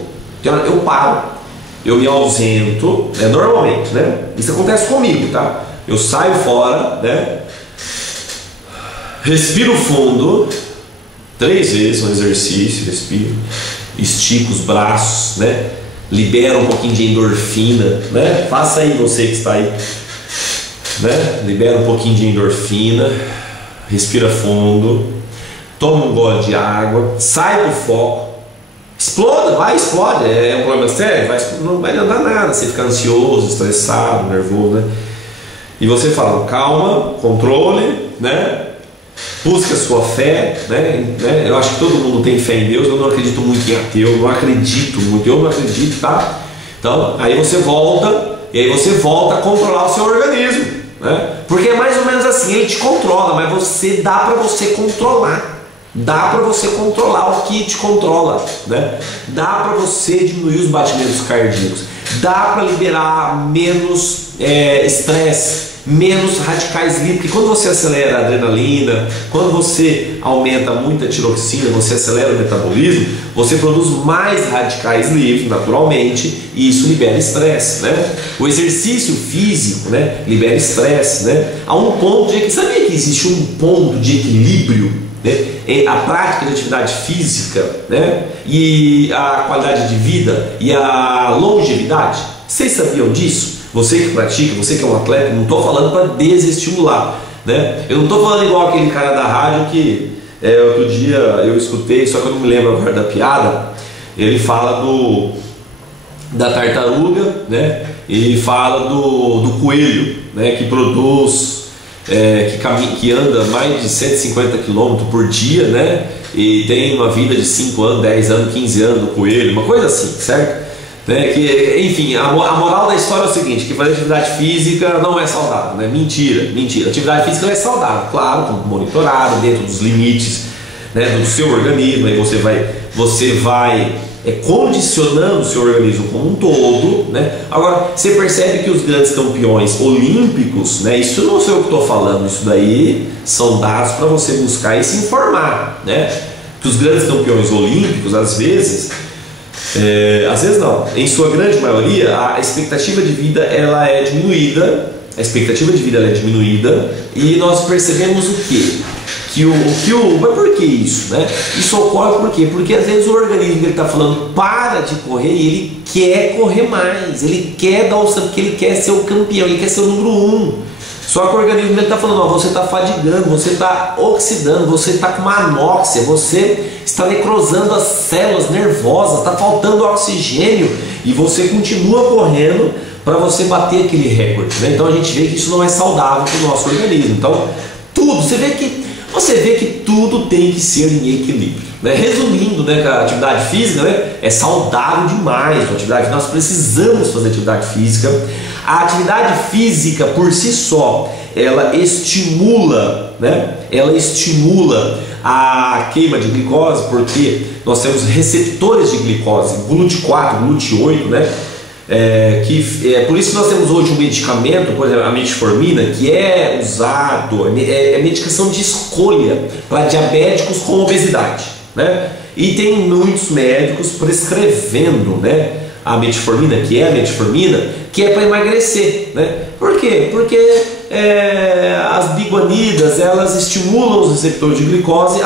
paro, eu me ausento, né? Normalmente, né? Isso acontece comigo, tá? Eu saio fora, né? Respiro fundo 3 vezes no exercício, respiro, estico os braços, né? Libera um pouquinho de endorfina, né? Faça aí, você que está aí, né? Libera um pouquinho de endorfina, respira fundo, toma um gole de água, sai do foco, explode, é um problema sério, não vai adiantar nada, você fica ansioso, estressado, nervoso, né? E você fala, calma, controle, né? Busque a sua fé, né? Eu acho que todo mundo tem fé em Deus. Eu não acredito muito em ateu, eu não acredito, tá? Então, aí você volta, e aí você volta a controlar o seu organismo, né? Porque é mais ou menos assim, ele te controla, mas dá para você controlar. Dá para você controlar o que te controla, né? Dá para você diminuir os batimentos cardíacos, dá para liberar menos estresse, menos radicais livres, porque quando você acelera a adrenalina, quando você aumenta muito a tiroxina, você acelera o metabolismo, você produz mais radicais livres naturalmente, e isso libera estresse, né? O exercício físico, né, libera estresse, né? Há um ponto de, sabia que existe um ponto de equilíbrio, né? A prática de atividade física, né, e a qualidade de vida e a longevidade? Vocês sabiam disso? Você que pratica, você que é um atleta, não estou falando para desestimular, né? Eu não estou falando igual aquele cara da rádio que outro dia eu escutei, só que eu não me lembro agora da piada. Ele fala da tartaruga, né? E fala do coelho, né, que produz que anda mais de 150 km por dia, né? E tem uma vida de 5 anos, 10 anos, 15 anos do coelho, uma coisa assim, certo? Né? Que, enfim, a moral da história é o seguinte, que fazer atividade física não é saudável, né? Mentira. A atividade física é saudável, claro, monitorada, dentro dos limites, né, do seu organismo. Aí você vai condicionando o seu organismo como um todo, né? Agora, você percebe que os grandes campeões olímpicos, né, isso não sou eu que estou falando, isso daí são dados para você buscar e se informar, né? Que os grandes campeões olímpicos, às vezes não, em sua grande maioria, a expectativa de vida ela é diminuída, e nós percebemos o quê? Mas por que isso, né? Isso ocorre por quê? Porque às vezes o organismo que ele está falando para de correr e ele quer correr mais, ele quer dar o sangue, porque ele quer ser o campeão, ele quer ser o número 1. Só que o organismo está falando, ó, você está fadigando, você está oxidando, você está com uma anóxia, você está necrosando as células nervosas, está faltando oxigênio e você continua correndo para você bater aquele recorde, né? Então a gente vê que isso não é saudável para o nosso organismo. Então você vê que tudo tem que ser em equilíbrio, né? Resumindo, né, que a atividade física, né, é saudável demais. Nós precisamos fazer atividade física. A atividade física por si só, ela estimula, né? Ela estimula a queima de glicose, porque nós temos receptores de glicose, GLUT4, GLUT8, né? Por isso que nós temos hoje um medicamento, por exemplo, a metformina, que é usado, é medicação de escolha para diabéticos com obesidade, né? E tem muitos médicos prescrevendo, né, a metformina, que é para emagrecer, né? Por quê? Porque as biguanidas, elas estimulam os receptores de glicose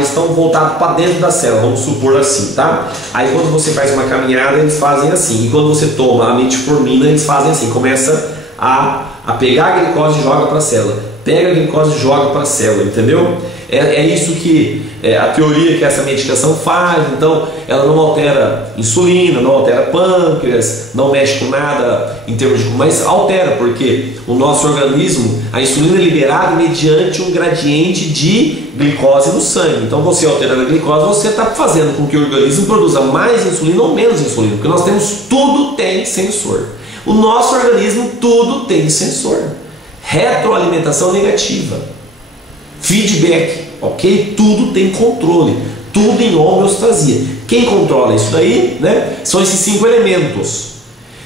estão voltados para dentro da célula, vamos supor assim, tá? Aí quando você faz uma caminhada, eles fazem assim, e quando você toma a metformina, eles fazem assim, começa a pegar a glicose e joga para a célula, pega a glicose e joga para a célula, entendeu? É isso que a teoria que essa medicação faz. Então ela não altera insulina, não altera pâncreas, não mexe com nada em termos de, mas altera, porque o nosso organismo, a insulina é liberada mediante um gradiente de glicose no sangue. Então você alterando a glicose, você está fazendo com que o organismo produza mais insulina ou menos insulina, porque nós temos, tudo tem sensor. O nosso organismo, tudo tem sensor. Retroalimentação negativa, feedback, ok? Tudo tem controle, tudo em homeostasia. Quem controla isso daí, né, são esses 5 elementos.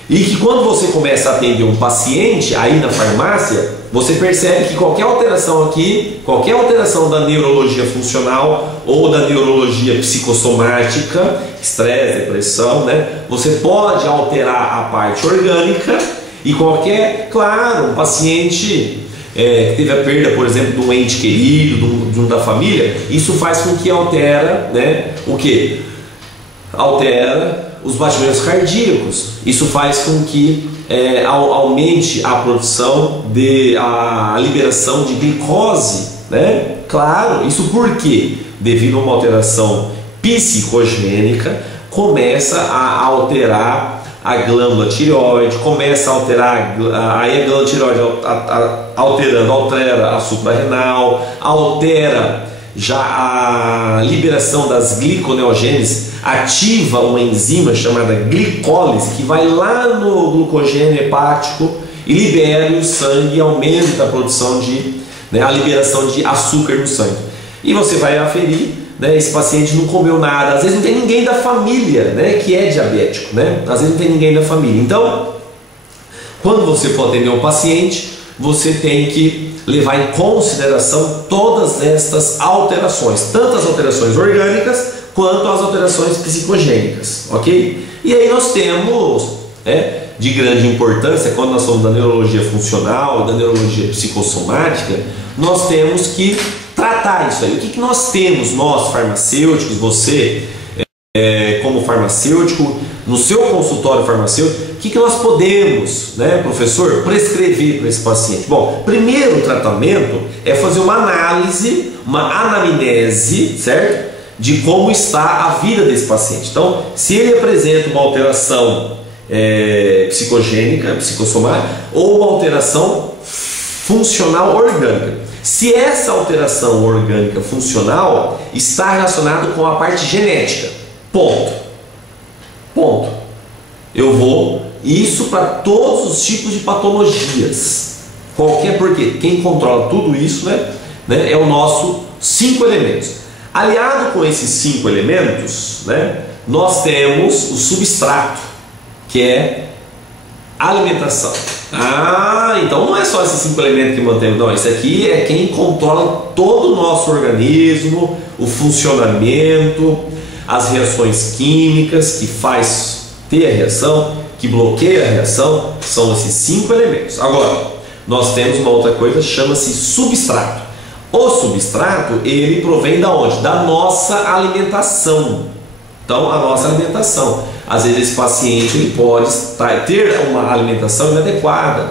E que quando você começa a atender um paciente aí na farmácia, você percebe que qualquer alteração aqui, qualquer alteração da neurologia funcional ou da neurologia psicossomática, estresse, depressão, né, você pode alterar a parte orgânica. E claro, um paciente que teve a perda, por exemplo, de um ente querido, de um da família, isso faz com que altera, né, o que? Altera os batimentos cardíacos. Isso faz com que aumente a produção a liberação de glicose, né? Claro, isso por quê? Devido a uma alteração psicogênica, começa a alterar a glândula tireoide, começa a alterar, aí a glândula tireoide altera a suprarrenal, altera já a liberação das gliconeogêneses, ativa uma enzima chamada glicólise, que vai lá no glucogênio hepático e libera o sangue, aumenta a produção de, a liberação de açúcar no sangue. E você vai aferir, esse paciente não comeu nada, às vezes não tem ninguém da família, que é diabético, às vezes não tem ninguém da família. Então, quando você for atender um paciente, você tem que levar em consideração todas estas alterações, tanto as alterações orgânicas quanto as alterações psicogênicas, ok? E aí nós temos, de grande importância, quando nós falamos da neurologia funcional, da neurologia psicossomática, nós temos que tratar isso aí. O que nós temos, nós farmacêuticos, você como farmacêutico, no seu consultório farmacêutico, o que nós podemos, professor, prescrever para esse paciente? Bom, primeiro tratamento é fazer uma análise, uma anamnese, certo? De como está a vida desse paciente. Então, se ele apresenta uma alteração psicogênica, psicossomática, ou uma alteração funcional orgânica. Se essa alteração orgânica funcional está relacionada com a parte genética, ponto. Eu vou, isso para todos os tipos de patologias, porque quem controla tudo isso, é o nosso 5 elementos. Aliado com esses 5 elementos, nós temos o substrato, que é alimentação. Então não é só esses 5 elementos que mantemos, não. Isso aqui é quem controla todo o nosso organismo, o funcionamento, as reações químicas que faz ter a reação, que bloqueia a reação, são esses 5 elementos. Agora, nós temos uma outra coisa, chama-se substrato. O substrato, ele provém da onde? Da nossa alimentação. Então, a nossa alimentação. Às vezes esse paciente ele pode ter uma alimentação inadequada,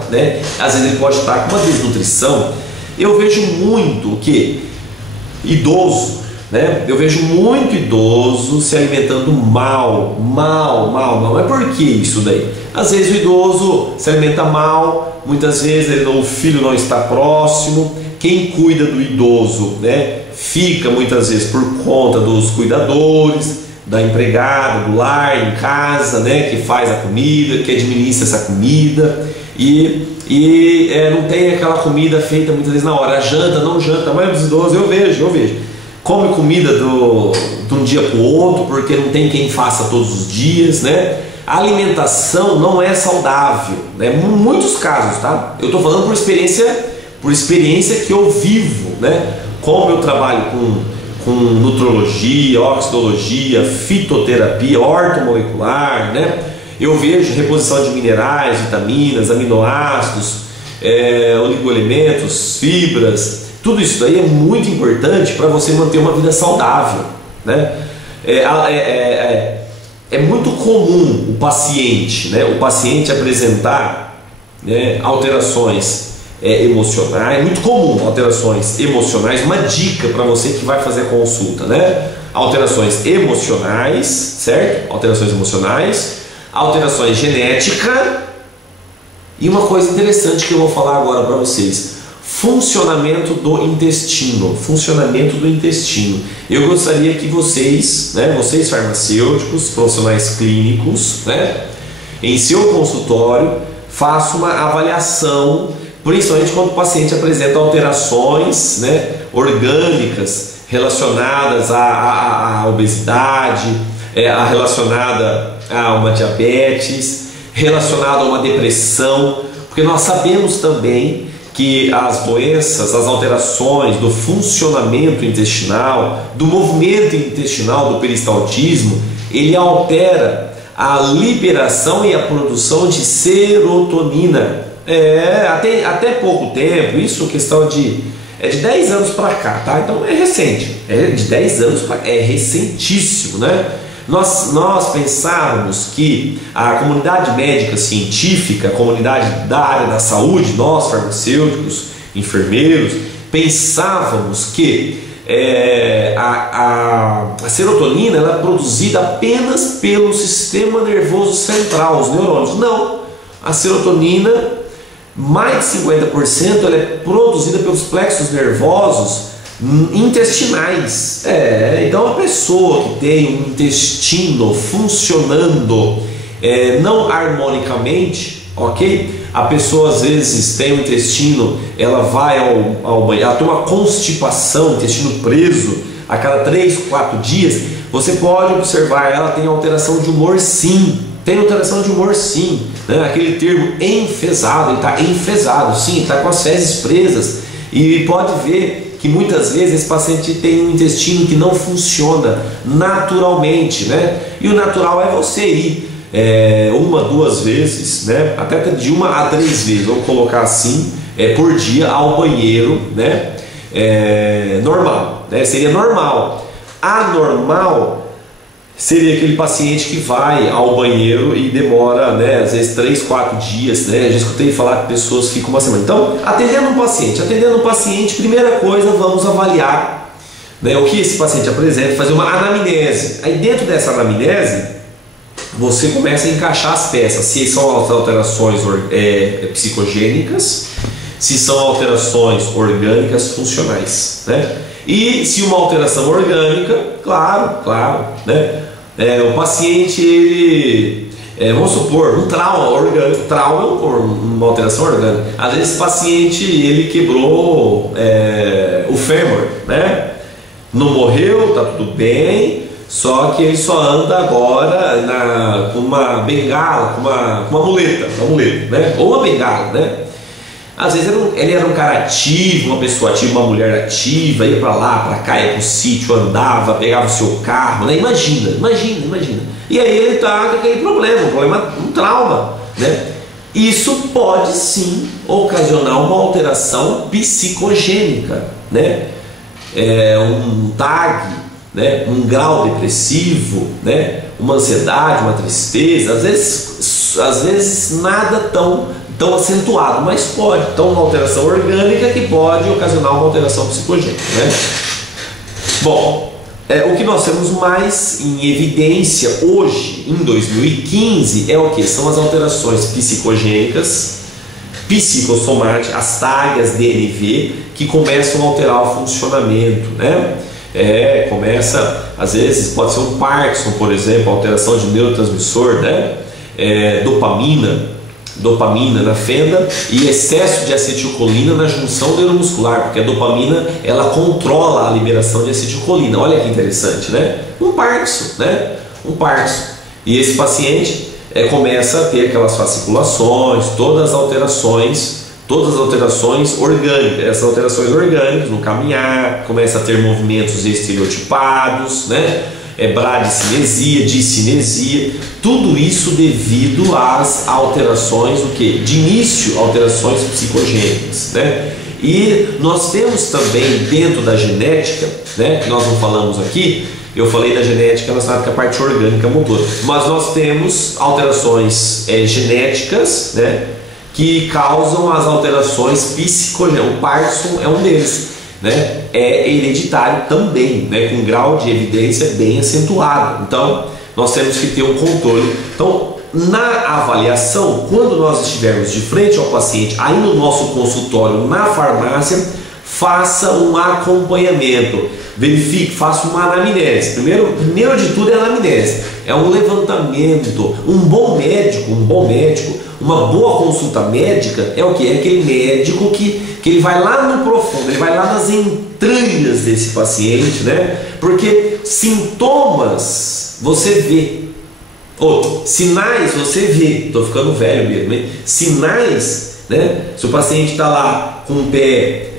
Às vezes ele pode estar com uma desnutrição. Eu vejo muito que idoso, eu vejo muito idoso se alimentando mal. Mas por que isso daí? Às vezes o idoso se alimenta mal, muitas vezes o filho não está próximo. Quem cuida do idoso, fica muitas vezes por conta dos cuidadores, da empregada, do lar, em casa, que faz a comida, que administra essa comida e não tem aquela comida feita muitas vezes na hora. Janta, não janta, a maioria dos idosos eu vejo. Come comida de um dia para o outro, porque não tem quem faça todos os dias, A alimentação não é saudável, em muitos casos, tá? Eu estou falando por experiência que eu vivo, Como eu trabalho com nutrologia, oxidologia, fitoterapia, ortomolecular, eu vejo reposição de minerais, vitaminas, aminoácidos, oligoelementos, fibras. Tudo isso daí é muito importante para você manter uma vida saudável, É muito comum o paciente apresentar alterações emocionais, muito comum alterações emocionais. Uma dica para você que vai fazer a consulta, alterações emocionais, certo? Alterações emocionais, alterações genéticas e uma coisa interessante que eu vou falar agora para vocês: funcionamento do intestino. Eu gostaria que vocês, vocês farmacêuticos, profissionais clínicos, em seu consultório, façam uma avaliação, principalmente quando o paciente apresenta alterações orgânicas relacionadas à obesidade, relacionada a uma diabetes, relacionada a uma depressão, porque nós sabemos também que as doenças, as alterações do funcionamento intestinal, do movimento intestinal, do peristaltismo, ele altera a liberação e a produção de serotonina. Até pouco tempo, isso questão de 10 anos para cá, tá? Então é recente, de 10 anos para cá, é recentíssimo, Nós pensávamos que a comunidade médica científica, a comunidade da área da saúde, nós farmacêuticos, enfermeiros, pensávamos que a serotonina ela é produzida apenas pelo sistema nervoso central, os neurônios. Não, a serotonina, mais de 50%, ela é produzida pelos plexos nervosos intestinais. Então a pessoa que tem um intestino funcionando não harmonicamente, ok? A pessoa às vezes tem um intestino, ela vai ao banheiro, ela tem uma constipação, intestino preso a cada 3, 4 dias. Você pode observar, ela tem alteração de humor, sim. Tem alteração de humor, sim, né? Aquele termo enfesado, ele está enfesado, sim, está com as fezes presas. E pode ver que muitas vezes esse paciente tem um intestino que não funciona naturalmente, né? E o natural é você ir 1, 2 vezes, né? Até de 1 a 3 vezes, vamos colocar assim, por dia ao banheiro, né? Normal, né? Seria normal. Anormal seria aquele paciente que vai ao banheiro e demora, né, às vezes 3, 4 dias, né? Eu já escutei falar que pessoas ficam uma semana. Então, atendendo um paciente, primeira coisa, vamos avaliar, né, o que esse paciente apresenta, fazer uma anamnese. Aí dentro dessa anamnese, você começa a encaixar as peças, se são alterações psicogênicas, se são alterações orgânicas funcionais, né? E se uma alteração orgânica, claro, né? O paciente, ele, vamos supor, um trauma orgânico, trauma é uma alteração orgânica. Às vezes esse paciente, ele quebrou o fêmur, né? Não morreu, tá tudo bem, só que ele só anda agora com uma bengala, com uma muleta, né? Ou uma bengala, né? Às vezes ele era um cara ativo, uma pessoa ativa, uma mulher ativa, ia para lá, para cá, ia para o sítio, andava, pegava o seu carro, né? Imagina. E aí ele está com aquele problema, um trauma, né? Isso pode sim ocasionar uma alteração psicogênica, né? Um TAG, né? Um grau depressivo, né? Uma ansiedade, uma tristeza, às vezes nada tão acentuado, mas pode. Então, uma alteração orgânica que pode ocasionar uma alteração psicogênica, né? Bom, o que nós temos mais em evidência hoje, em 2015, é o que? São as alterações psicogênicas, psicossomáticas, as tags DNV, que começam a alterar o funcionamento, né? Começa, às vezes, pode ser um Parkinson, por exemplo, alteração de neurotransmissor, né? Dopamina na fenda e excesso de acetilcolina na junção neuromuscular, porque a dopamina ela controla a liberação de acetilcolina. Olha que interessante, né? Um Parkinson, né? E esse paciente começa a ter aquelas fasciculações, todas as alterações orgânicas, essas alterações orgânicas no caminhar, começa a ter movimentos estereotipados, né? Bradicinesia, discinesia, tudo isso devido às alterações de início, alterações psicogênicas, né? E nós temos também dentro da genética, né, que nós não falamos aqui, eu falei da genética relacionada com a parte orgânica motora, mas nós temos alterações genéticas, né, que causam as alterações psicogênicas. O Parkinson é um deles, né? É hereditário também, né? Com grau de evidência bem acentuado. Então nós temos que ter um controle. Então, na avaliação, quando nós estivermos de frente ao paciente, aí no nosso consultório, na farmácia, faça um acompanhamento, verifique, faça uma anamnese. Primeiro de tudo é a anamnese, é um levantamento. Um bom médico, uma boa consulta médica é o que? É aquele médico que ele vai lá no profundo, ele vai lá nas entranhas desse paciente, né? Porque sintomas você vê, sinais você vê. Estou ficando velho mesmo, hein? Sinais, né? Se o paciente está lá com o pé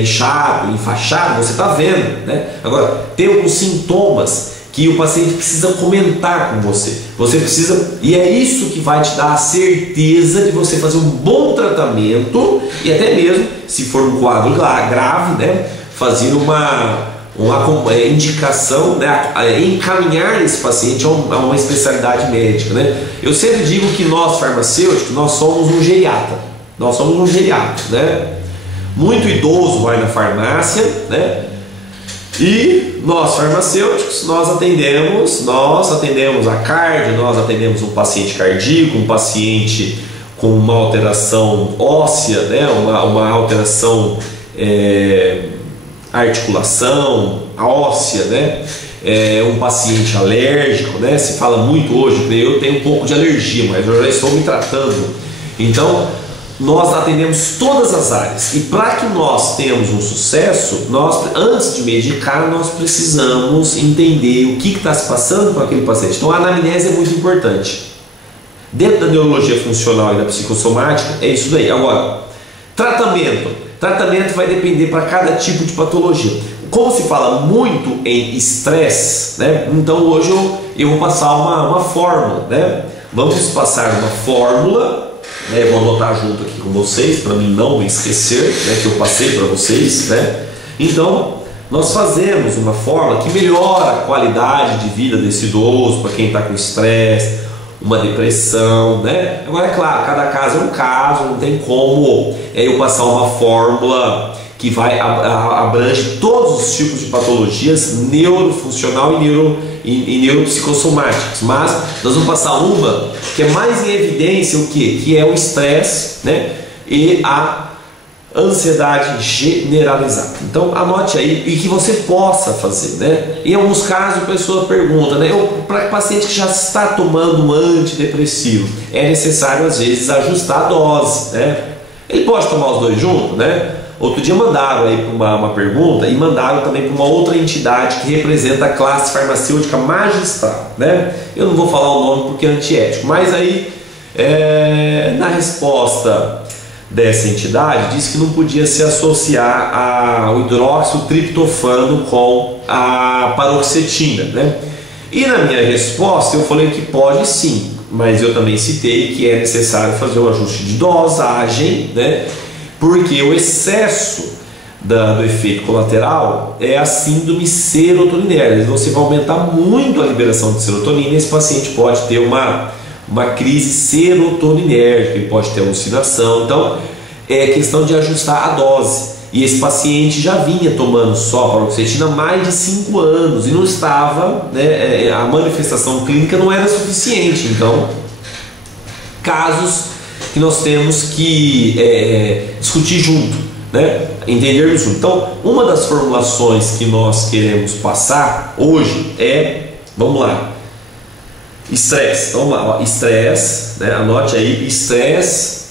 inchado, enfaixado, você está vendo, né? Agora, tem alguns sintomas que o paciente precisa comentar com você. Você precisa, e é isso que vai te dar a certeza de você fazer um bom tratamento e até mesmo, se for um quadro grave, né, fazer uma indicação, né, encaminhar esse paciente a uma especialidade médica, né? Eu sempre digo que nós farmacêuticos, nós somos um geriatra, né? Muito idoso vai na farmácia, né? E nós farmacêuticos, nós atendemos a cardio, nós atendemos um paciente cardíaco, um paciente com uma alteração óssea, né? uma alteração articulação óssea, né? Um paciente alérgico, né? Se fala muito hoje, eu tenho um pouco de alergia, mas eu já estou me tratando. Então, nós atendemos todas as áreas, e para que nós tenhamos um sucesso, antes de medicar, nós precisamos entender o que está se passando com aquele paciente. Então, a anamnese é muito importante. Dentro da neurologia funcional e da psicossomática, é isso daí. Agora, tratamento vai depender para cada tipo de patologia. Como se fala muito em estresse, né? Então hoje eu vou passar uma fórmula, né? Vamos passar uma fórmula, né? Vou anotar junto aqui com vocês para mim não me esquecer, né? Que eu passei para vocês, né? Então nós fazemos uma fórmula que melhora a qualidade de vida desse idoso para quem está com estresse, uma depressão, né? Agora é claro, cada caso é um caso, não tem como eu passar uma fórmula que vai abrange todos os tipos de patologias neurofuncional e neuropsicossomáticas, mas nós vamos passar uma que é mais em evidência, o que é o estresse, né? E a ansiedade generalizada. Então anote aí, e que você possa fazer, né? Em alguns casos a pessoa pergunta, né? Para paciente que já está tomando um antidepressivo, é necessário às vezes ajustar a dose, né? Ele pode tomar os dois juntos, né? Outro dia mandaram aí uma pergunta, e mandaram também para uma outra entidade que representa a classe farmacêutica magistral, né? Eu não vou falar o nome porque é antiético, mas aí na resposta dessa entidade disse que não podia se associar ao hidroxitriptofano com a paroxetina, né? E na minha resposta eu falei que pode sim, mas eu também citei que é necessário fazer um ajuste de dosagem, né? Porque o excesso do efeito colateral é a síndrome serotoninérgica. Você vai aumentar muito a liberação de serotonina e esse paciente pode ter uma crise serotoninérgica, ele pode ter alucinação. Então é questão de ajustar a dose. E esse paciente já vinha tomando só paroxetina há mais de 5 anos e não estava, né, a manifestação clínica não era suficiente. Então, casos que nós temos que discutir junto, né? Entendermos junto. Então, uma das formulações que nós queremos passar hoje vamos lá, estresse. Então, vamos lá, estresse, né? Anote aí, estresse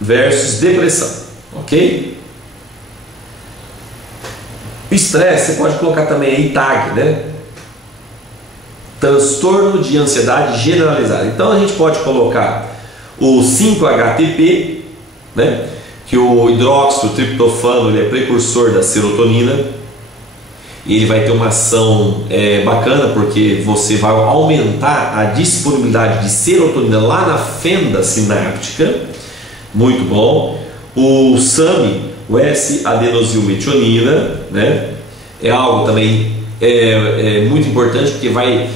versus depressão, ok? Estresse, você pode colocar também aí TAG, né? Transtorno de ansiedade generalizada. Então, a gente pode colocar o 5-HTP, né? Que o hidroxitriptofano ele é precursor da serotonina e ele vai ter uma ação bacana, porque você vai aumentar a disponibilidade de serotonina lá na fenda sináptica, muito bom. O SAMe, o S-adenosilmetionina, né? É algo também muito importante, porque vai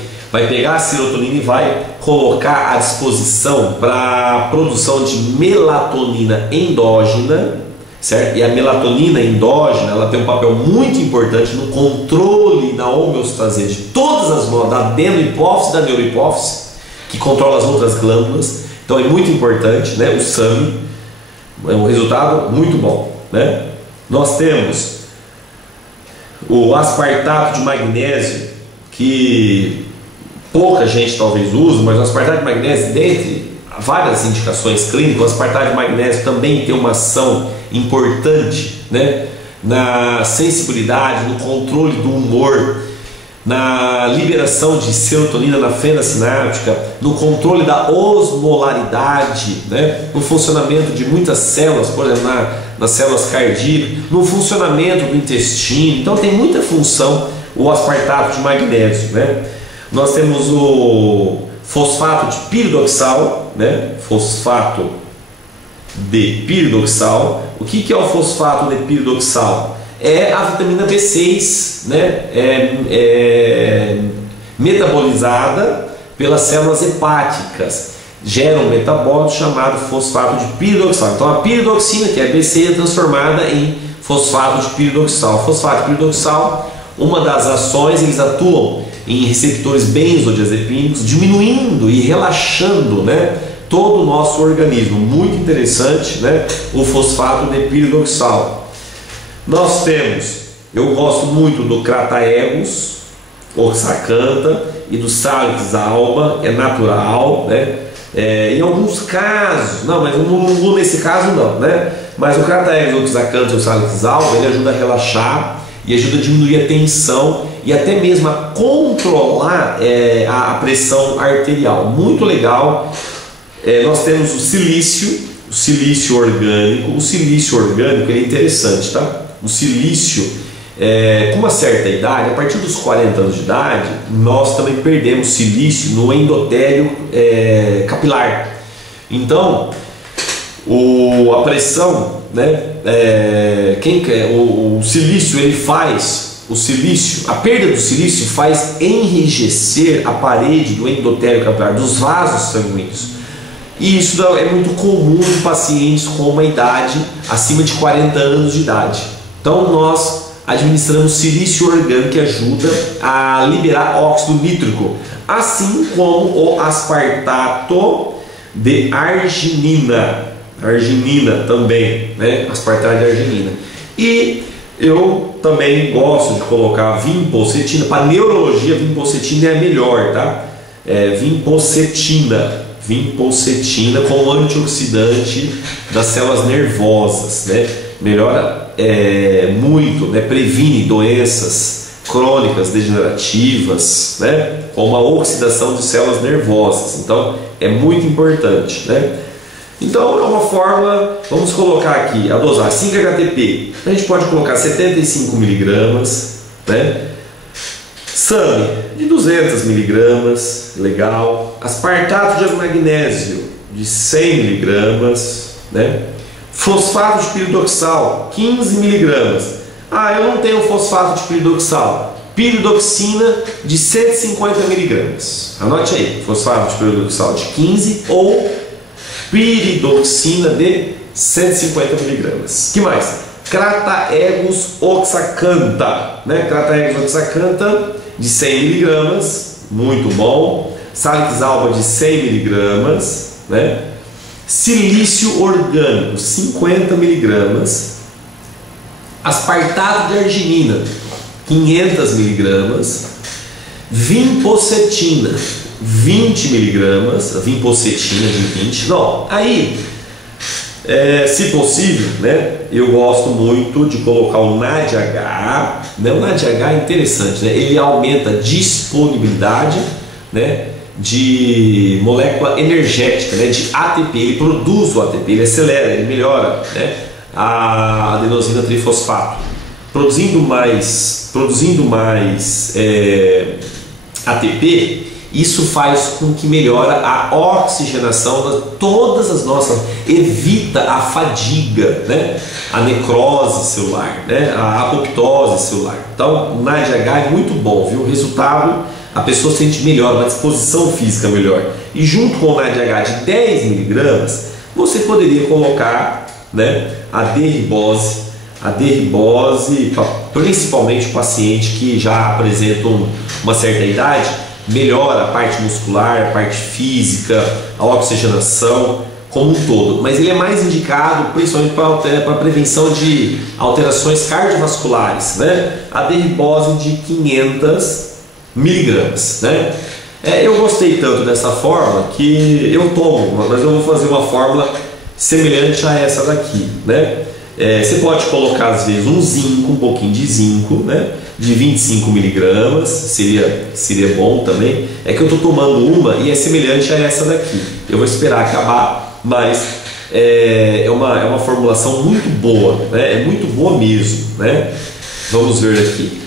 pegar a serotonina e vai colocar à disposição para a produção de melatonina endógena, certo? E a melatonina endógena ela tem um papel muito importante no controle, na homeostasia de todas as glândulas, da adenohipófise e da neurohipófise, que controla as outras glândulas. Então é muito importante, né? O SAMe é um resultado muito bom, né? Nós temos o aspartato de magnésio, que pouca gente talvez use, mas o aspartato de magnésio, dentre várias indicações clínicas, o aspartato de magnésio também tem uma ação importante, né? Na sensibilidade, no controle do humor, na liberação de serotonina na fenda sináptica, no controle da osmolaridade, né? No funcionamento de muitas células, por exemplo, nas células cardíacas, no funcionamento do intestino. Então tem muita função o aspartato de magnésio, né? Nós temos o fosfato de piridoxal, né? Fosfato de piridoxal. O que é o fosfato de piridoxal? É a vitamina B6, né? Metabolizada pelas células hepáticas. Gera um metabólito chamado fosfato de piridoxal. Então a piridoxina, que é B6, é transformada em fosfato de piridoxal. Fosfato de piridoxal, Uma das ações, eles atuam em receptores benzodiazepínicos, diminuindo e relaxando, né, todo o nosso organismo. Muito interessante, né, o fosfato de piridoxal. Nós temos, eu gosto muito do Crataegus oxacantha e do Salix alba, é natural, né? Em alguns casos, não, mas não nesse caso não, né? Mas o Crataegus oxacantha e o Salix alba, ele ajuda a relaxar e ajuda a diminuir a tensão e até mesmo a controlar a pressão arterial. Muito legal. Nós temos o silício orgânico. O silício orgânico ele é interessante, tá? O silício, com uma certa idade, a partir dos 40 anos de idade, nós também perdemos silício no endotélio capilar. Então, a pressão, né, o silício, ele faz, a perda do silício faz enrijecer a parede do endotélio capilar, dos vasos sanguíneos. E isso é muito comum em pacientes com uma idade acima de 40 anos de idade. Então nós administramos silício orgânico que ajuda a liberar óxido nítrico, assim como o aspartato de arginina. Arginina também, né? Aspartato de arginina. E eu também gosto de colocar vinpocetina. Para neurologia, vinpocetina é a melhor, tá? Vinpocetina como antioxidante das células nervosas, né? Melhora muito, né? Previne doenças crônicas degenerativas, né? Como a oxidação de células nervosas. Então é muito importante, né? Então é uma fórmula, vamos colocar aqui a dosagem 5-HTP, a gente pode colocar 75 mg, né? SAMe de 200 mg, legal. Aspartato de magnésio de 100 mg, né? Fosfato de piridoxal 15 mg. Ah, eu não tenho fosfato de piridoxal. Piridoxina de 150 mg. Anote aí, fosfato de piridoxal de 15 ou piridoxina de 150 mg. Que mais? Crataegus oxacantha, né? Crataegus oxacantha de 100 mg, muito bom. Salix alba de 100 mg, né? Silício orgânico 50 mg. Aspartato de arginina 500 mg. Vinpocetina 20 mg. Vinpocetina de 20. Não, aí se possível, né, eu gosto muito de colocar o NADH, né? O NADH é interessante, né? Ele aumenta a disponibilidade, né, de molécula energética, né, de ATP. Ele produz o ATP, ele acelera, ele melhora, né, a adenosina trifosfato, produzindo mais ATP. Isso faz com que melhora a oxigenação de todas as nossas, evita a fadiga, né? A necrose celular, né? A apoptose celular. Então o NADH é muito bom, viu? O resultado, a pessoa sente melhor, uma disposição física melhor. E junto com o NADH de 10 mg, você poderia colocar, né, a derribose, principalmente o paciente que já apresenta uma certa idade. Melhora a parte muscular, a parte física, a oxigenação como um todo, mas ele é mais indicado principalmente para a prevenção de alterações cardiovasculares, né? A derribose de 500 mg, né? Eu gostei tanto dessa fórmula que eu tomo, mas eu vou fazer uma fórmula semelhante a essa daqui, né? Você pode colocar às vezes um zinco, um pouquinho de zinco, né? De 25 mg, seria bom também. É que eu estou tomando uma e é semelhante a essa daqui. Eu vou esperar acabar, mas é uma formulação muito boa, né? É muito boa mesmo, né? Vamos ver aqui.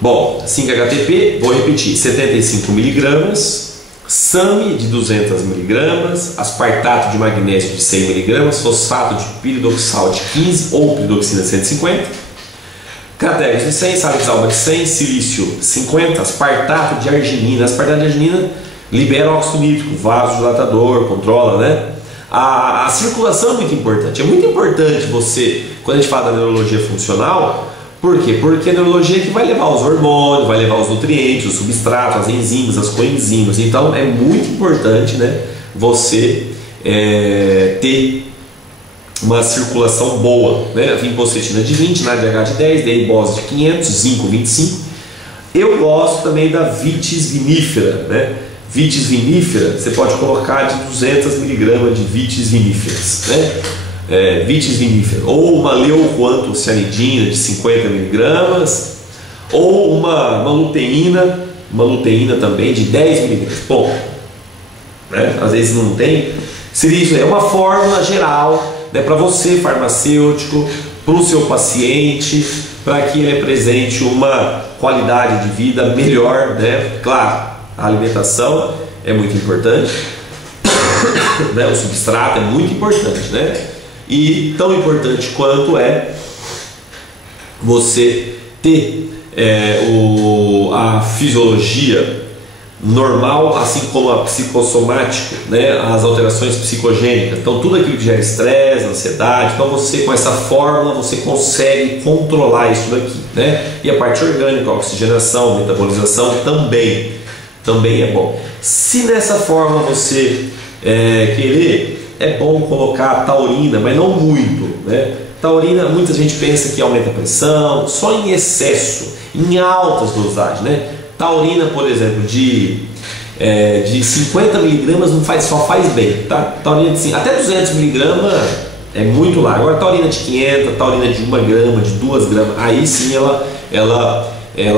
Bom, 5-HTP, vou repetir, 75 mg, SAMe de 200 mg, aspartato de magnésio de 100 mg, fosfato de piridoxal de 15 ou piridoxina de 150, Crataegus de 100, Salix alba de 100, silício 50, aspartato de arginina. Aspartato de arginina libera óxido nítrico, vasodilatador, controla, né? A circulação é muito importante. É muito importante você, quando a gente fala da neurologia funcional, Por quê? Porque a neurologia é que vai levar os hormônios, vai levar os nutrientes, os substratos, as enzimas, as coenzimas. Então é muito importante, né, você ter uma circulação boa, né? Vinpocetina de 20, NADH de 10, D-ribose de 500, zinco 25. Eu gosto também da vitis vinífera, né? Vitis vinífera, você pode colocar de 200 mg de vitis viníferas, né? Vitis vinífera, ou uma leucoantocianidina de 50 mg, ou uma luteína também de 10 mg. Bom, né? Às vezes não tem. Seria isso, é uma fórmula geral, né, para você, farmacêutico, para o seu paciente, para que ele apresente uma qualidade de vida melhor, né? Claro, a alimentação é muito importante, né? O substrato é muito importante, né? E tão importante quanto é você ter a fisiologia normal, assim como a psicossomática, né? As alterações psicogênicas. Então tudo aquilo que gera estresse, ansiedade, então você, com essa fórmula, você consegue controlar isso daqui, né? E a parte orgânica, a oxigenação, a metabolização também é bom. Se nessa fórmula você querer, é bom colocar taurina, mas não muito, né? Taurina, muita gente pensa que aumenta a pressão, só em excesso, em altas dosagens, né? Taurina, por exemplo, de 50 mg só faz bem, tá? Taurina de até 200 mg é muito lá. Agora taurina de 500, taurina de 1 grama, de 2 gramas, aí sim ela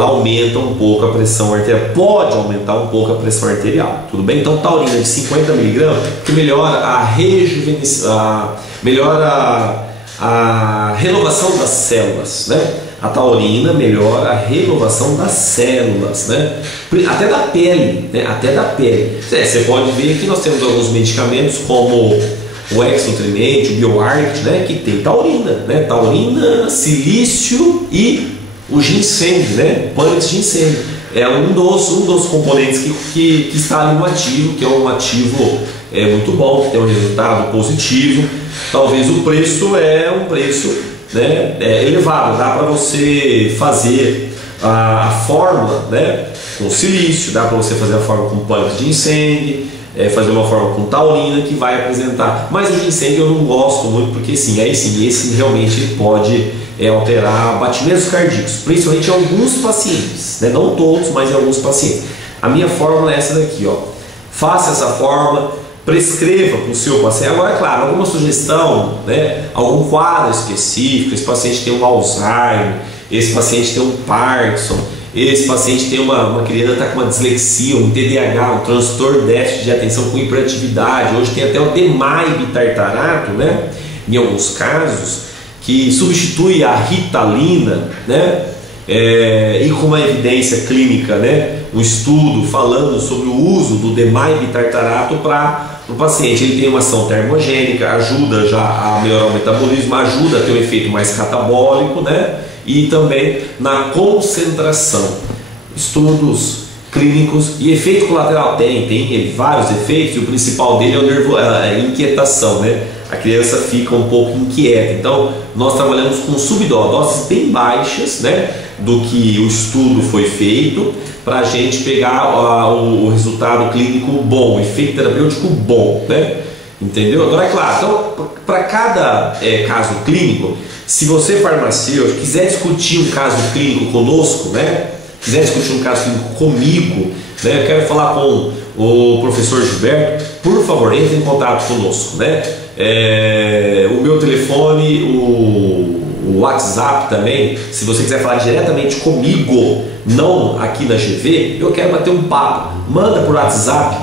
aumenta um pouco a pressão arterial, pode aumentar um pouco a pressão arterial, tudo bem? Então taurina de 50 mg que melhora a renovação das células, né? A taurina melhora a renovação das células, né? Até da pele, né? Até da pele. Você pode ver que nós temos alguns medicamentos como o Exotrinate, o BioArt, né? Que tem taurina, né? Taurina, silício e o ginseng, né? Pânex ginseng. É um dos componentes que está ali no ativo, que é um ativo muito bom, que tem um resultado positivo. Talvez o preço é um preço, né, elevado. Dá para você fazer a fórmula, né, com silício, dá para você fazer a fórmula com pânex ginseng, fazer uma fórmula com taurina que vai apresentar. Mas o ginseng eu não gosto muito, porque sim, esse realmente pode alterar batimentos cardíacos, principalmente em alguns pacientes, né? Não todos, mas em alguns pacientes. A minha fórmula é essa daqui, ó. Faça essa fórmula, prescreva para o seu paciente. Agora, é claro, alguma sugestão, né? Algum quadro específico, esse paciente tem um Alzheimer, esse paciente tem um Parkinson, esse paciente tem uma criança está com uma dislexia, um TDAH, um transtorno de déficit de atenção com hiperatividade. Hoje tem até o DMAI-bitartarato, né? Em alguns casos, que substitui a ritalina, né? E com uma evidência clínica, né? Um estudo falando sobre o uso do DMAI-bitartarato para o paciente. Ele tem uma ação termogênica, ajuda já a melhorar o metabolismo, ajuda a ter um efeito mais catabólico, né? E também na concentração. Estudos clínicos e efeito colateral tem vários efeitos, e o principal dele é a inquietação, né? A criança fica um pouco inquieta. Então nós trabalhamos com subdoses bem baixas, né, do que o estudo foi feito, para a gente pegar o resultado clínico bom, o efeito terapêutico bom, né? Entendeu? Agora é claro, então, para cada caso clínico, se você, farmacêutico, quiser discutir um caso clínico conosco, né, quiser discutir um caso clínico comigo, né, eu quero falar com o professor Gilberto, por favor, entre em contato conosco, né? O meu telefone, o WhatsApp também, se você quiser falar diretamente comigo, não aqui na GV, eu quero bater um papo, manda por WhatsApp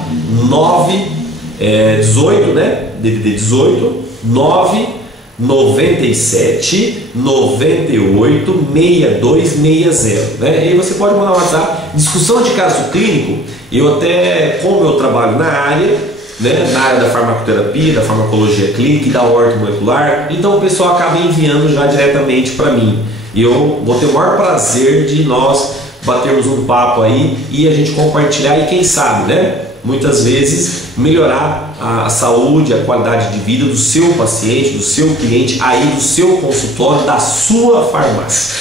18, né? DDD 18 997 98 6260, né? E aí você pode mandar um WhatsApp, discussão de caso clínico. Eu até, como eu trabalho na área, né, na área da farmacoterapia, da farmacologia clínica e da ortomolecular, então o pessoal acaba enviando já diretamente para mim. E eu vou ter o maior prazer de nós batermos um papo aí e a gente compartilhar e quem sabe, né, muitas vezes melhorar a saúde, a qualidade de vida do seu paciente, do seu cliente, aí do seu consultório, da sua farmácia.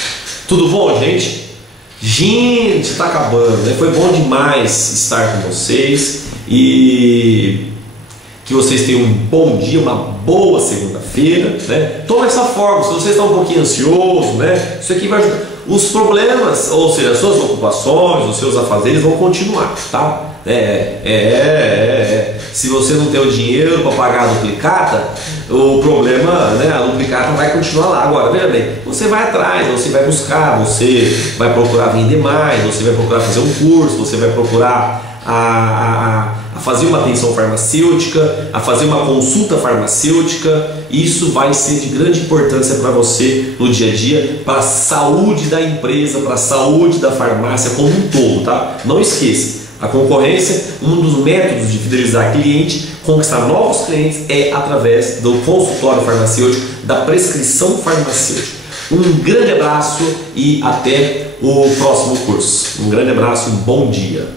Tudo bom, gente? Gente, tá acabando, né? Foi bom demais estar com vocês e que vocês tenham um bom dia, uma boa segunda-feira, né? Toma essa forma, se você está um pouquinho ansioso, né? Isso aqui vai ajudar. Os problemas, ou seja, as suas ocupações, os seus afazeres vão continuar, tá? Se você não tem o dinheiro para pagar a duplicata, o problema, né, a duplicata vai continuar lá. Agora, veja bem, você vai atrás, você vai buscar, você vai procurar vender mais, você vai procurar fazer um curso, você vai procurar a fazer uma atenção farmacêutica, a fazer uma consulta farmacêutica. Isso vai ser de grande importância para você no dia a dia, para a saúde da empresa, para a saúde da farmácia como um todo, tá? Não esqueça. A concorrência, um dos métodos de fidelizar cliente, conquistar novos clientes é através do consultório farmacêutico, da prescrição farmacêutica. Um grande abraço e até o próximo curso. Um grande abraço e um bom dia.